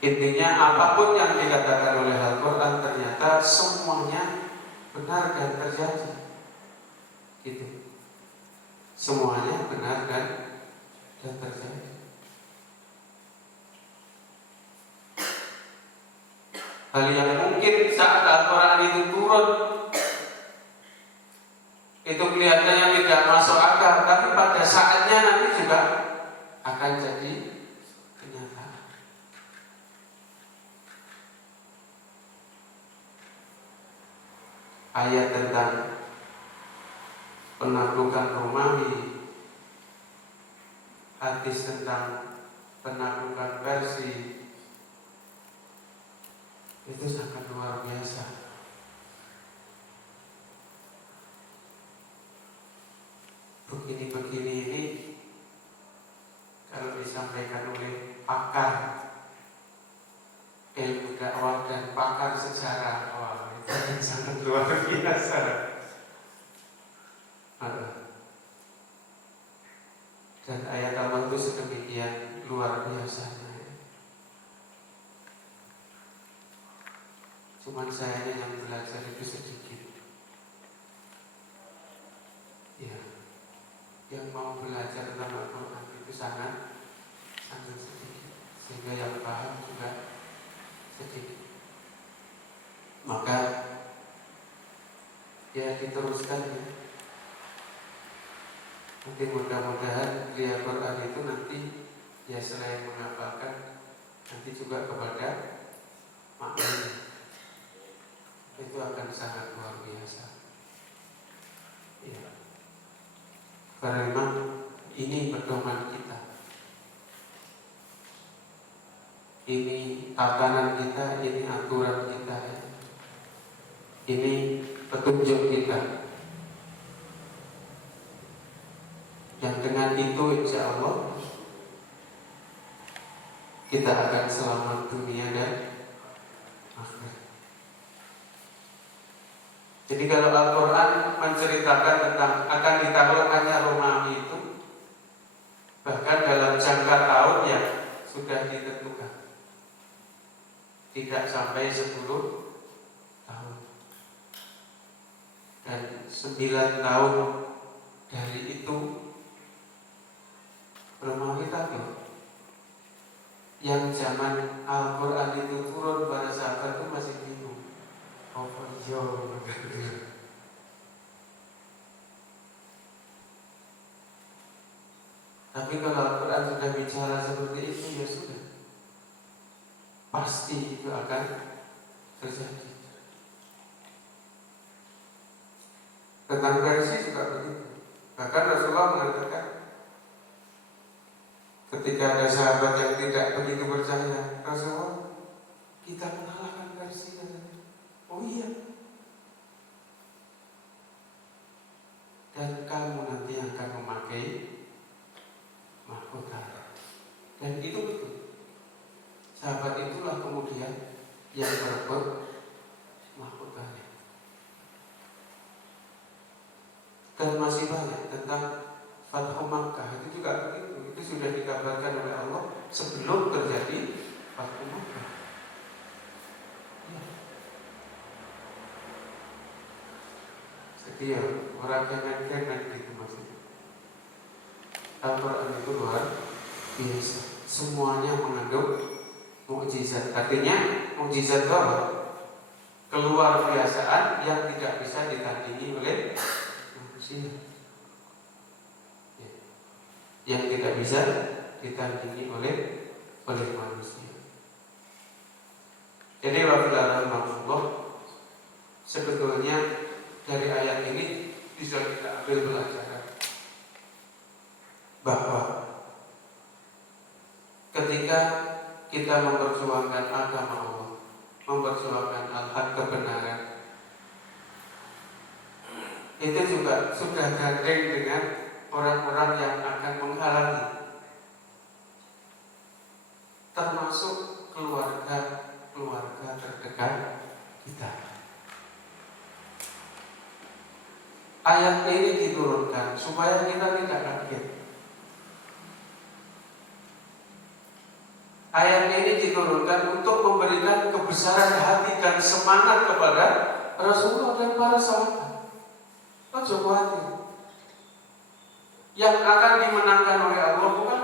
intinya apapun yang dikatakan oleh Al-Quran ternyata semuanya benar dan terjadi. Gitu. Semuanya benar dan terjadi. Hal yang mungkin saat Al-Quran itu turun itu kelihatannya tidak masuk akal, tapi pada saatnya nanti juga akan jadi kenyataan. Ayat tentang penaklukan Romawi, hadis tentang penaklukan Persia, itu sangat luar biasa. Begini-begini ini kalau disampaikan oleh pakar ilmu dakwah dan pakar sejarah, wah itu sangat luar biasa. Dan ayat Allah itu sedemikian luar biasanya. Cuman saya yang belajar itu sedikit. Ya, yang mau belajar tentang Al-Quran itu sangat sedikit, sehingga yang paham juga sedikit. Maka ya diteruskan ya. Nanti mudah-mudahan di Al-Quran itu nanti ya selain menghafalkan, nanti juga kepada maknanya. Itu akan sangat luar biasa. Ya. Karena memang ini pedoman kita, ini tatanan kita, ini aturan kita, ini petunjuk kita. Yang dengan itu insya Allah kita akan selamat dunia dan akhirat. Jadi kalau Al-Quran menceritakan tentang akan ditaklukkannya Romawi itu, bahkan dalam jangka tahun yang sudah ditentukan, tidak sampai 10 tahun, dan 9 tahun dari itu Romawi takluk. Yang zaman Al-Quran itu turun pada sahabat itu masih bingung. Tapi kalau Al-Quran sudah bicara seperti itu, ya sudah, pasti itu akan terjadi. Tentang versi juga begitu. Bahkan Rasulullah mengatakan, ketika ada sahabat yang tidak begitu percaya, Rasulullah, kita mengalahkan versi. Oh iya. Dan kamu nanti akan memakai mahkota. Dan itu betul. Sahabat itulah kemudian yang berebut mahkotanya. Dan masih banyak tentang Fathu Makkah, itu juga begitu. Itu sudah dikabarkan oleh Allah sebelum terjadi Fathu Makkah. Jadi ya orang jangan gitu maksudnya. Al-Quran itu luar biasa. Semuanya mengandung mukjizat. Artinya mukjizat itu apa? Keluar biasaan yang tidak bisa ditandingi oleh manusia. Yang tidak bisa ditandingi oleh manusia. Jadi rahimahullah, sebetulnya dari ayat ini bisa kita ambil pelajaran bahwa ketika kita memperjuangkan agama Allah, memperjuangkan al-haq kebenaran, itu juga sudah gandeng dengan orang-orang yang akan menghalangi, termasuk keluarga terdekat kita. Ayat ini diturunkan supaya kita tidak kaget. Ayat ini diturunkan untuk memberikan kebesaran hati dan semangat kepada Rasulullah dan para sahabat. Ojo khawatir. Yang akan dimenangkan oleh Allah bukan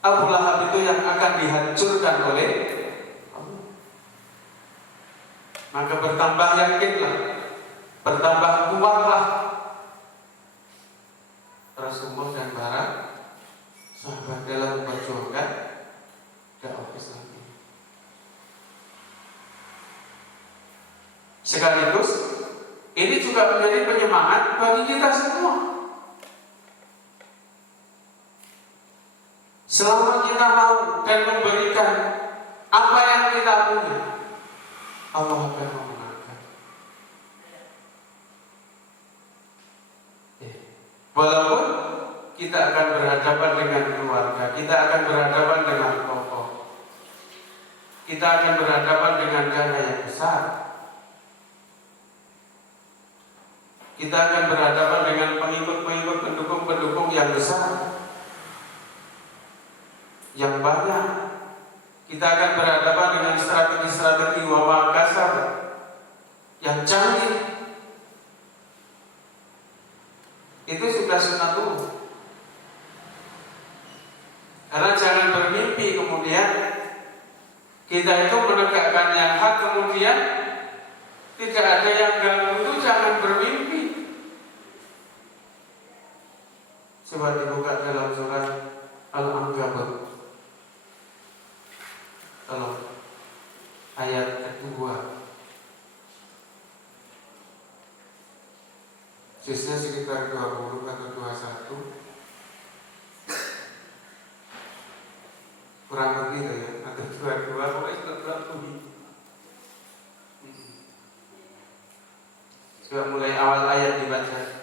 Abu Lahab itu yang akan dihancurkan oleh Allah. Maka bertambah yakinlah, bertambah kuatlah Rasulullah dan para sahabat dalam memperjuangkan dakwah Islam ini. Sekaligus ini juga menjadi penyemangat bagi kita semua. Selama kita mau dan memberikan apa yang kita punya, Allah akan memenangkan. Walaupun kita akan berhadapan dengan keluarga, kita akan berhadapan dengan tokoh, kita akan berhadapan dengan dana yang besar, kita akan berhadapan dengan pengikut-pengikut, pendukung-pendukung yang besar, yang banyak. Kita akan berhadapan dengan strategi-strategi wabah kasar yang canggih. Itu sudah sunatullah. Karena jangan bermimpi kemudian kita itu menegakkan yang hak, kemudian tidak ada yang ganggu, itu jangan bermimpi. Coba dibuka dalam surat Al-Ankabut. Kalau ayat kedua, jusnya sekitar 20 atau 21, kurang lebih ya, atau 22, pokoknya lebih. Coba mulai awal ayat dibaca.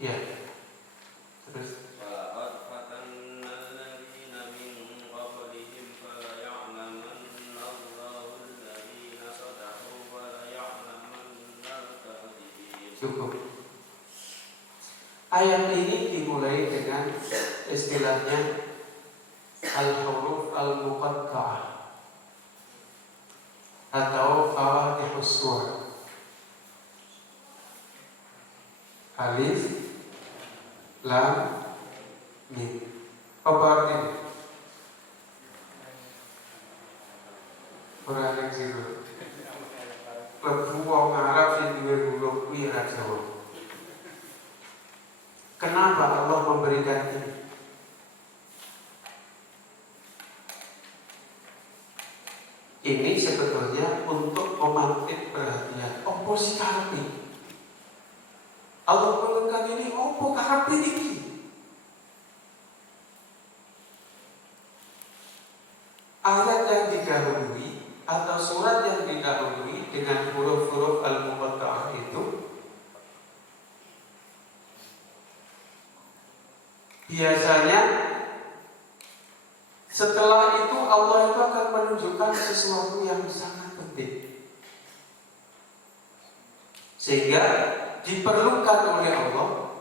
Ya, terus. Cukup. Ayat ini dimulai dengan istilahnya al-huruf al-muqatta'ah atau fawaatihus suwar. Alif, lam, mim. Apa artinya? Ora nek sira. Lebu wong Arab sing duwe huruf kuwi ra Jawa. Kenapa Allah memberikan ini? Ini sebetulnya untuk memantik perhatian. Opo sih karepe? Allah menentukan ini opo karepe iki? Ayat yang didahului atau surat yang didahului dengan huruf-huruf al-muqatta'ah itu biasanya setelah itu Allah itu akan menunjukkan sesuatu yang sangat penting, sehingga diperlukan oleh Allah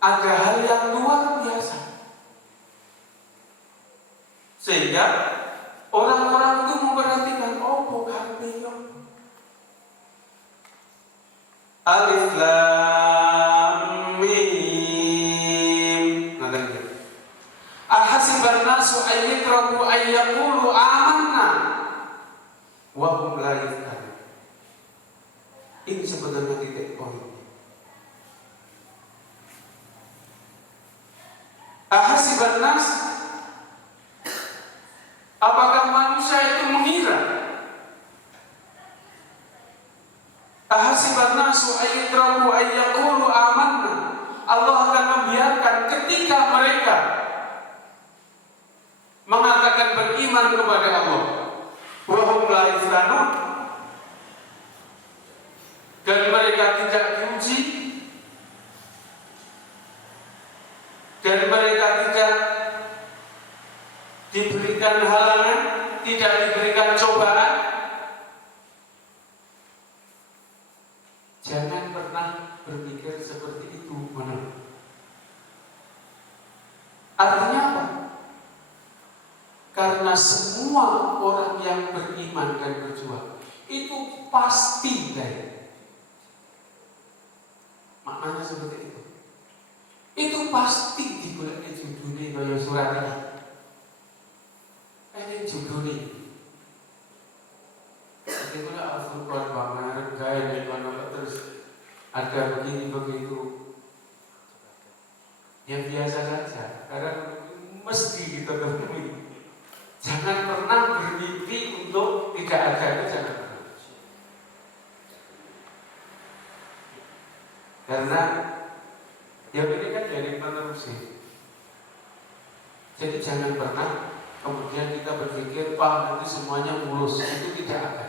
ada hal yang luar biasa, sehingga orang-orang itu memperhatikan bukan bingung. Alif Lam Mim. Ahasiban nasu ayyakrahu ayyaqulu amanna wa hum la yafqahun. Ini sebenarnya titik poin. Ahasiban nas, apakah manusia itu mengira? Ahasiban nasu ayyakrahu ayyaqulu amanna. Allah akan membiarkan ketika mereka mengatakan beriman kepada Allah, wa hum la yaftanun, dan mereka tidak diuji, dan mereka tidak diberikan halangan, tidak diberikan cobaan. Jangan pernah berpikir seperti itu, benar. Artinya apa? Karena semua orang yang beriman dan berjuang itu pasti baik. Maknanya seperti itu. Itu pasti digolek judulnya kaya surat ini. Ini judulnya. Jadi kalau Al-Furqan banget gaya dengan terus ada begini begitu. Yang biasa saja. Karena mesti kita temui. Jangan pernah bermimpi untuk tidak ada itu, jangan pernah. Karena yang ini kan jadi penerus. Jadi jangan pernah kemudian kita berpikir, nanti semuanya mulus. Itu tidak ada.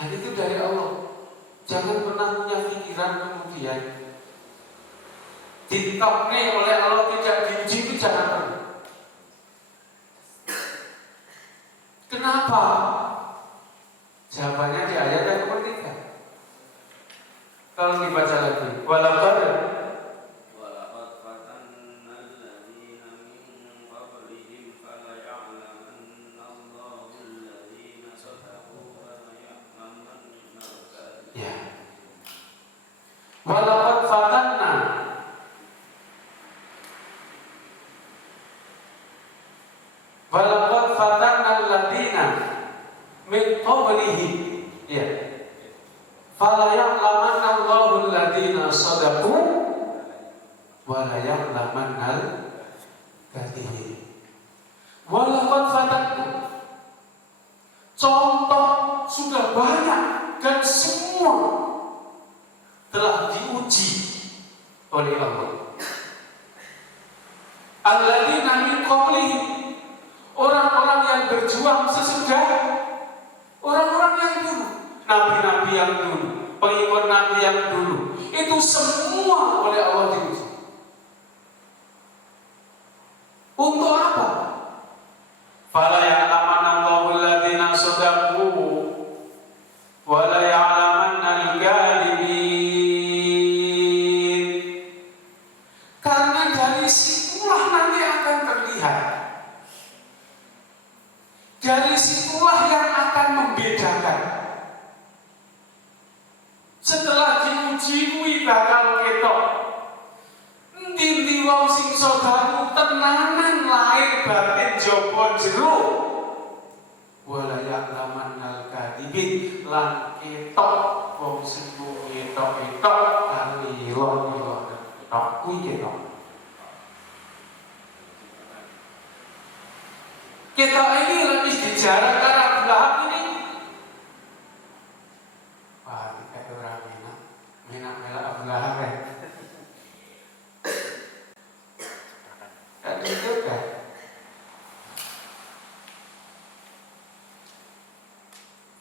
Dan itu dari Allah. Jangan pernah punya pikiran kemudian ditokne oleh Allah tidak diuji, itu jangan pernah. Kenapa? Jawabannya di ayat yang ketiga. Kalau dibaca lagi, walaqad fatanna alladziina min qablihim falaya'lamanna Allahu alladziina sadaqu wa laya'lamanna al-kaadzibin. Ya. Walaqad fatanna, walaqad fatanna alladziina min qablihim. Ya. Falaya'lamanna Allahu alladziina sadaqu wa laya'lamanna al-kaadzibin. Walaqad fatanna. Contoh sudah banyak dan semua telah diuji oleh Allah. Alladziina min qablihim, orang-orang yang berjuang sesudah orang-orang yang dulu, nabi-nabi yang dulu, pengikut nabi yang dulu, itu semua oleh Allah diuji. Untuk apa? Fala ya'lamanna Allahu alladziina shadaqu wa la ya'lamanna al-kadzibin. Karena dari situlah nanti akan terlihat. Dari situlah yang akan membedakan. Setelah diuji kuwi bakal ketok. Endi wong sing sodaku tenanan lahir batin jaba jero. Wala ya'lamanna al-kadzibin, lan ketok wong sing ketok-ketok kalilon ketok kuwi ketok. Ketok ini lebih dijarah karena Abraham ini. Wah, kayak orang enak melak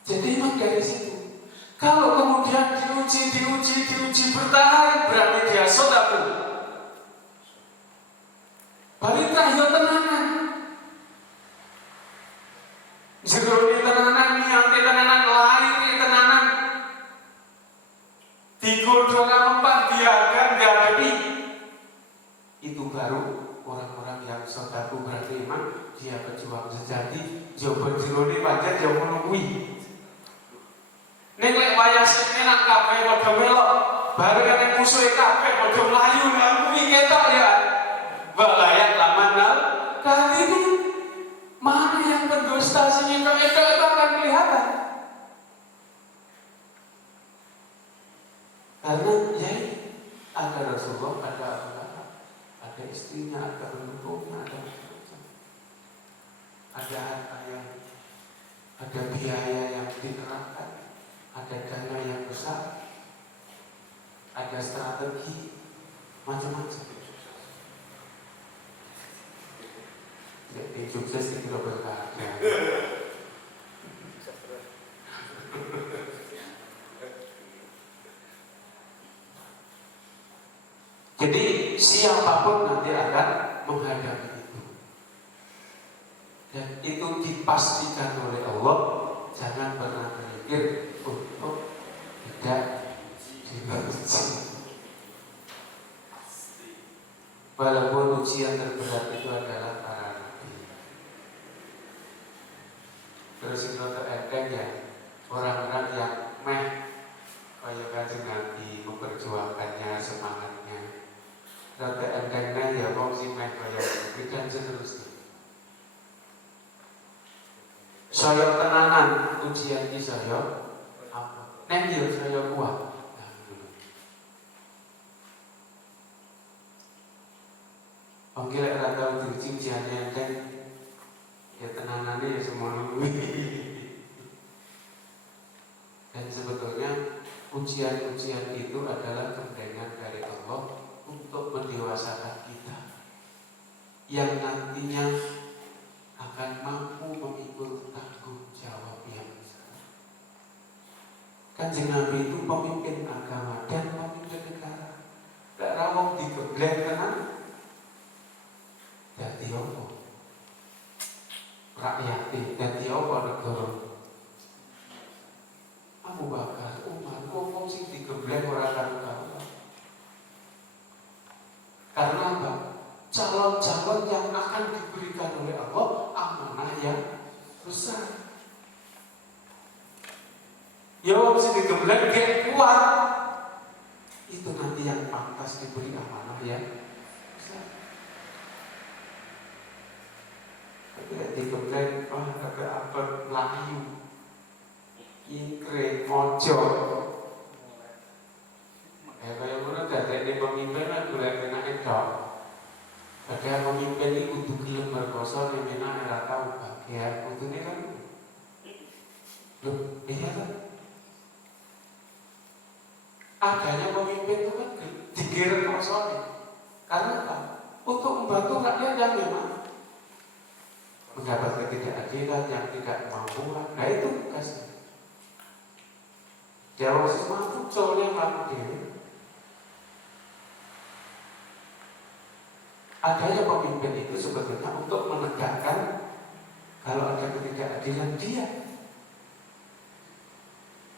Jadi memang dari situ. Kalau kemudian diuji bertahan, berarti dia sodaku. Balik yo tenanan. Jerone tenanan, niate tenanan, lahir tenanan. Digodhong mempan diagan dihadapi. Itu baru orang-orang yang sodaku, berarti memang dia pejuang sejati. Jowo jerone pancen yo ngono kuwi. Nek lek wayah sing enak kabeh padha melok, bareng nek musuhe kabeh padha mlayu nang kuwi ketok ya. Walayak lamanal kali ini mana yang berdusta sini itu akan kelihatan. Karena ya ada Rasulullah, ada Abu Bakar, ada istrinya, ada pendukungnya, ada harta yang, ada biaya yang diterapkan, ada dana yang besar, ada strategi macam-macam. Jadi sukses itu berkah. Jadi siapapun nanti akan menghadapi itu, dan itu dipastikan oleh Allah. Jangan pernah berpikir untuk tidak diuji. Walaupun ujian terberat itu adalah para nabi. Terus itu terkadang ya orang-orang yang kayak Kanjeng Nabi memperjuangkannya, semangatnya. Terkadang ya wong sing kayak gitu dan seterusnya. Saya tenanan ujian iki saya apa? Nek yo saya kuat. Oke, lek ora tau diuji ujiane kan ya tenanane ya semono kuwi. Dan sebetulnya ujian-ujian itu adalah tembakan dari Allah untuk mendewasakan kita, yang nantinya akan mampu memikul tanggung jawab yang besar. Kanjeng Nabi itu pemimpin agama dan pemimpin negara. Gak rawong digeblek tenan. Dadi apa? Rakyat dadi apa negara? Abu Bakar, Umar, wong sing digeblek ora karu-karuan. Karena apa? Calon-calon yang akan diberikan oleh Allah amanah yang besar. Ya wong sing digeblek gek kuat. Itu nanti yang pantas diberi amanah yang besar. Digeblek, ada apa Melayu, Ingkre, Mojo. Kayak mana dadekne pemimpin lah golek enake tok. Padahal pemimpin iki kudu gelem merkoso nek menak ora tau bagian kudune kan. Loh, iya kan? Adanya pemimpin itu kan digiring kosone. Karena apa? Untuk membantu rakyat yang memang mendapat ketidakadilan, yang tidak kemampuan. Nah itu tugasnya. Jawab semampu soalnya mampu diri. Adanya pemimpin itu sebetulnya untuk menegakkan kalau ada ketidakadilan dia.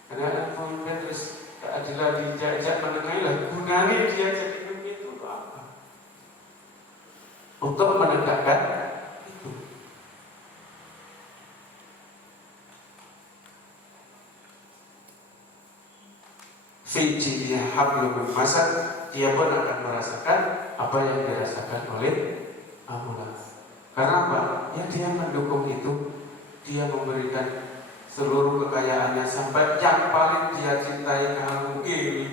Karena ada pemimpin terus keadilan dijajak menengahi lah, gunanya dia jadi pemimpin itu apa? Untuk menegakkan itu. Fijinya hablum min masad, dia pun akan merasakan apa yang dirasakan oleh Abu Lahab. Karena apa? Ya dia mendukung itu, dia memberikan seluruh kekayaannya sampai yang paling dia cintai kamu ini,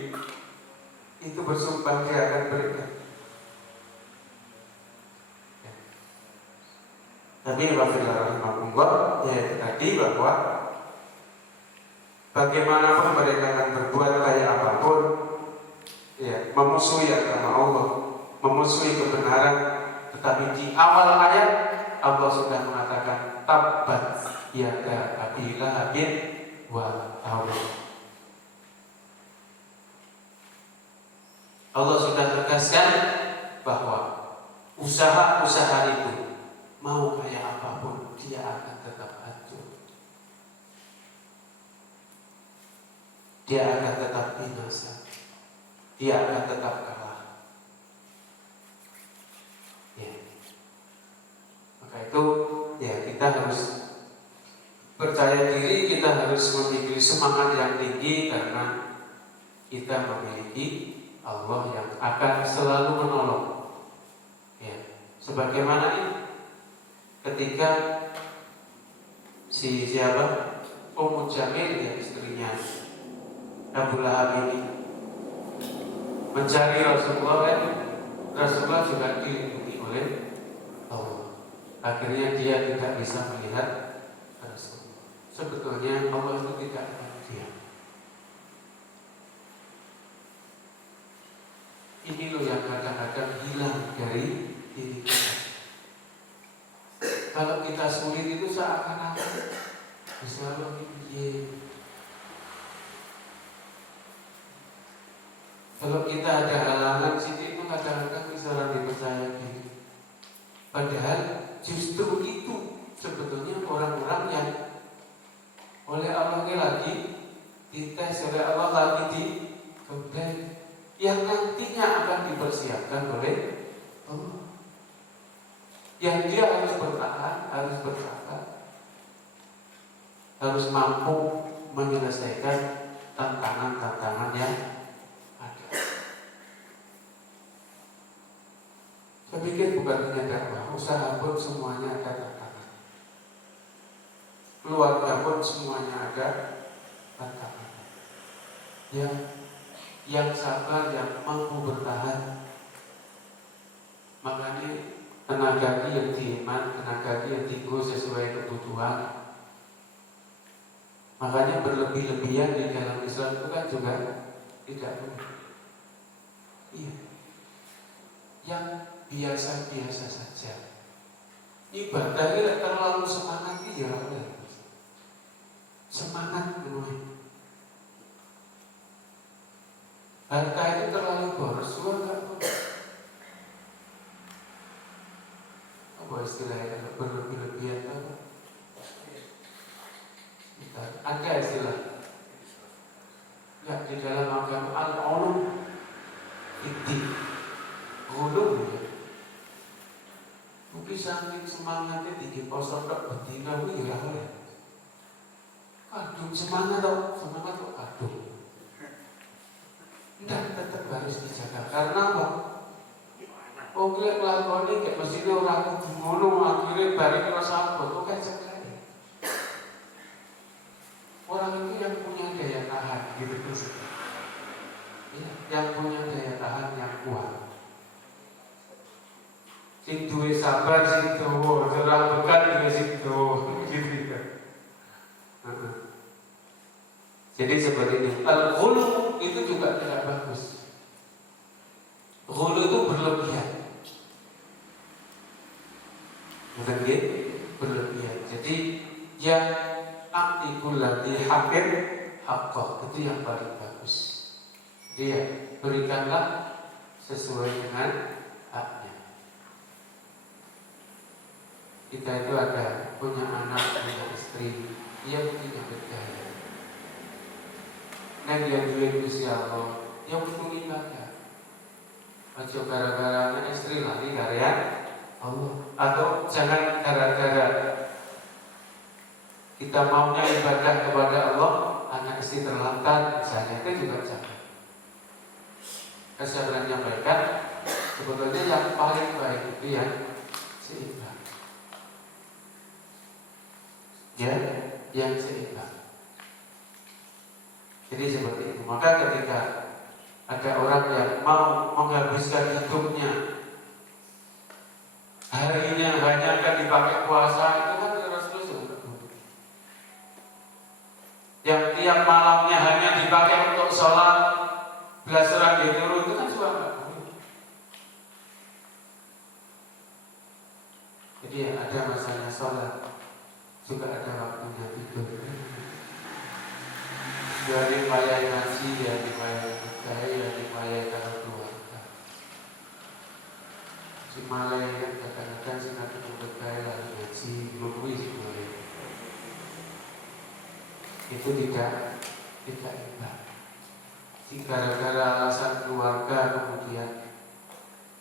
itu bersumpah dia akan berikan. Ya. Tapi rahimahullah, ya tadi bahwa bagaimanapun mereka akan berbuat kayak apapun, ya, memusuhi agama Allah, memusuhi kebenaran, tetapi di awal ayat Allah sudah mengatakan tabbat yada Abi Lahabin tahun. Allah sudah tegaskan bahwa usaha-usaha itu mau kayak apapun dia akan tetap hancur. Dia akan tetap binasa. Dia akan tetap kalah. Ya. Maka itu ya kita harus percaya diri, kita harus memiliki semangat yang tinggi karena kita memiliki Allah yang akan selalu menolong. Ya. Sebagaimana ini ketika si siapa Ummu Jamil ya istrinya Abu Lahab ini mencari Rasulullah kan, Rasulullah juga dilindungi oleh Allah. Akhirnya dia tidak bisa melihat Rasulullah. Sebetulnya Allah itu tidak manusia. Ini loh yang kadang-kadang hilang dari diri kita. Kalau kita sulit itu seakan-akan bisa lebih. Kalau kita ada halangan sini itu kadang-kadang bisa lebih percaya diri. Padahal justru itu sebetulnya orang-orang yang oleh Allah ini lagi dites, oleh Allah lagi dikembali, yang nantinya akan dipersiapkan oleh Allah. Yang dia harus bertahan, harus bersabar, harus mampu menyelesaikan tantangan-tantangan yang ada. Saya pikir bukan hanya dakwah, usaha pun semuanya ada tantangan. Keluarga pun semuanya ada tantangan. Yang sabar, yang mampu bertahan. Makanya tenaga yang diiman, tenaga yang tinggal sesuai kebutuhan. Makanya berlebih-lebihan di dalam Islam itu kan juga tidak boleh. Iya. Yang biasa-biasa saja. Ibadah tidak terlalu semangat ya boleh. Semangat boleh. Harta itu terlalu boros juga nggak boleh. Apa istilahnya kalau berlebih-lebihan apa? Ada istilah. Nggak di dalam agama al-ulum itu ulum ya. Mungkin saking semangatnya tinggi posor tak betina itu ya boleh. Aduh semangat tuh aduh. Tidak, tetap harus dijaga. Karena apa? Oh, gue lakoni kayak mesinnya orang gimana akhirnya balik rasa apa? Kok kayak sekali. Orang itu yang punya daya tahan, gitu tuh. Ya, yang punya daya tahan yang kuat. Sing duwe sabar sing dawa, ora bekan juga sing dawa, gitu kan. Jadi seperti ini. Al-ghulu itu juga tidak bagus. Ghulu itu berlebihan. Betul, berlebihan. Jadi yang aktiful ladhi haqqin haqqah itu yang paling bagus. Jadi ya, berikanlah sesuai dengan haknya. Kita itu ada punya anak, punya istri, dia punya berdaya. Nah dia duit Gusti Allah, dia butuh ibadah. Aja gara-gara anak istri lagi karya Allah. Atau jangan gara-gara kita maunya ibadah kepada Allah, anak istri terlantar, misalnya itu juga jangan. Saya pernah menyampaikan, sebetulnya yang paling baik itu yang seimbang. Ya, yang seimbang. Jadi seperti itu. Maka ketika ada orang yang mau menghabiskan hidupnya, harinya hanya akan dipakai puasa, itu kan harus terus. Yang tiap malamnya hanya dipakai untuk sholat, belas orang dituruh, itu kan juga nggak boleh. Jadi ada masanya sholat, juga ada waktunya tidur. dari payah ngaji, ya di payah berkah, ya di payah karo keluarga. Si malai kan kadang-kadang si nanti berkah lalu ngaji belum wis boleh. Itu tidak ibadah. Si gara-gara alasan keluarga kemudian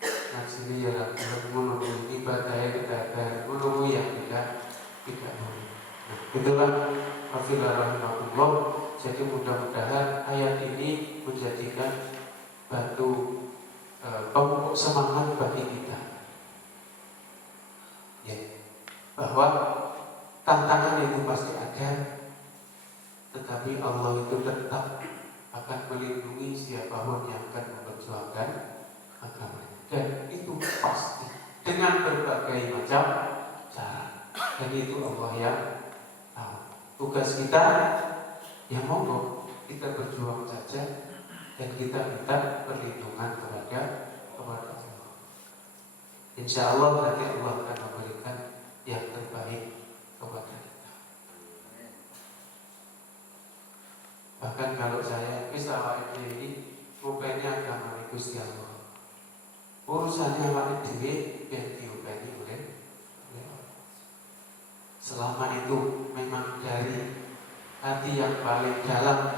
ngaji ini ya lakukan menunggu ibadahnya kita menunggu yang tidak boleh. Nah, itulah wafilah rahimahullah. Jadi mudah-mudahan ayat ini menjadikan batu pemupuk semangat bagi kita, ya, bahwa tantangan itu pasti ada, tetapi Allah itu tetap akan melindungi siapapun yang akan memperjuangkan agamanya, dan itu pasti dengan berbagai macam cara. Dan itu Allah yang tahu. Tugas kita ya monggo kita berjuang saja dan kita minta perlindungan kepada Allah. Insya Allah nanti Allah akan memberikan yang terbaik kepada kita. Bahkan kalau saya misalnya ini rupanya agama Gusti Allah, urusannya awak dhewe yang diupeni oleh selama itu memang dari hati yang paling dalam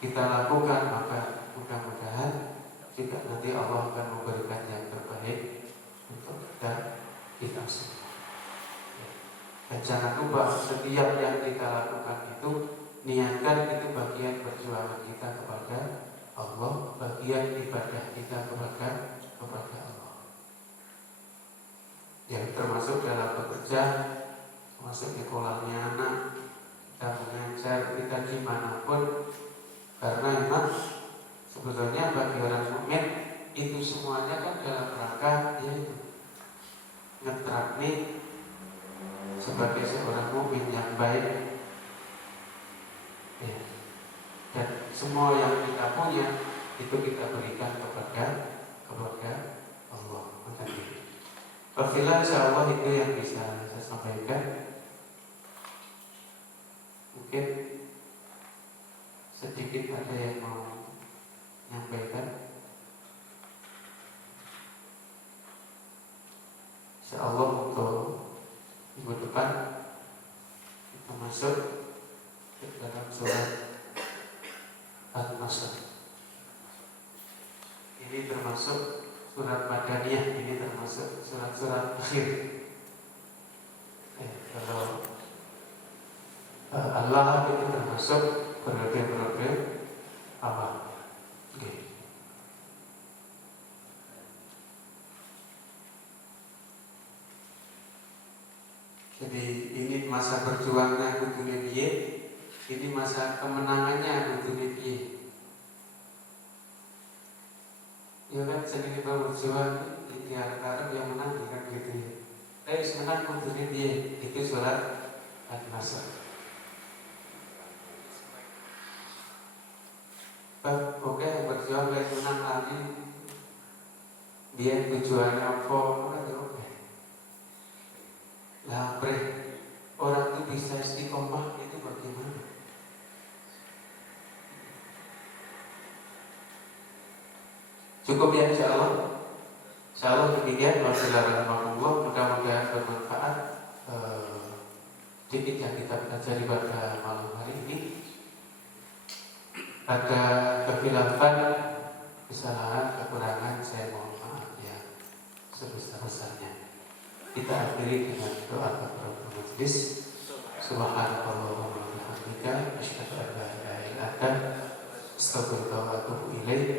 kita lakukan, maka mudah-mudahan juga nanti Allah akan memberikan yang terbaik untuk kita semua. Dan jangan lupa setiap yang kita lakukan itu niatkan itu bagian perjuangan kita kepada Allah, bagian ibadah kita kepada Allah. Yang termasuk dalam bekerja, termasuk di kolamnya anak, kita mengajar, kita dimanapun, karena memang sebetulnya bagi orang mukmin itu semuanya kan dalam rangka yaitu ngetrapni sebagai seorang mukmin yang baik, ya. Dan semua yang kita punya itu kita berikan kepada Allah. Alhamdulillah, insyaallah itu yang bisa saya sampaikan. Mungkin sedikit ada yang mau menyampaikan. Insyaallah untuk minggu depan kita masuk ke dalam surat An-Nasr. Ini termasuk surat Madaniyah, ini termasuk surat-surat akhir. Kalau Allah itu termasuk periode-periode awal. Jadi ini masa perjuangan kudune piye, ini masa kemenangannya kudune piye. Ya kan sering kita berjuang di antara yang menang kan gitu ya. Tapi menang kudune piye, itu surat An-Nasr. Oke, yang berjuang kayak menang lagi, dia tujuannya apa? Lah, orang itu bisa istiqomah itu bagaimana? Cukup ya, insyaallah. Insyaallah demikian. Wassalamualaikum, mudah-mudahan bermanfaat sedikit yang kita pelajari pada malam hari ini. Ada kekhilafan, kesalahan, kekurangan, saya mohon maaf ya sebesar-besarnya. Kita akhiri dengan doa kafaratul majlis. Subhanallah wa bihamdika, asyhadu an la ilaha illa anta, astaghfiruka wa atubu ilaik.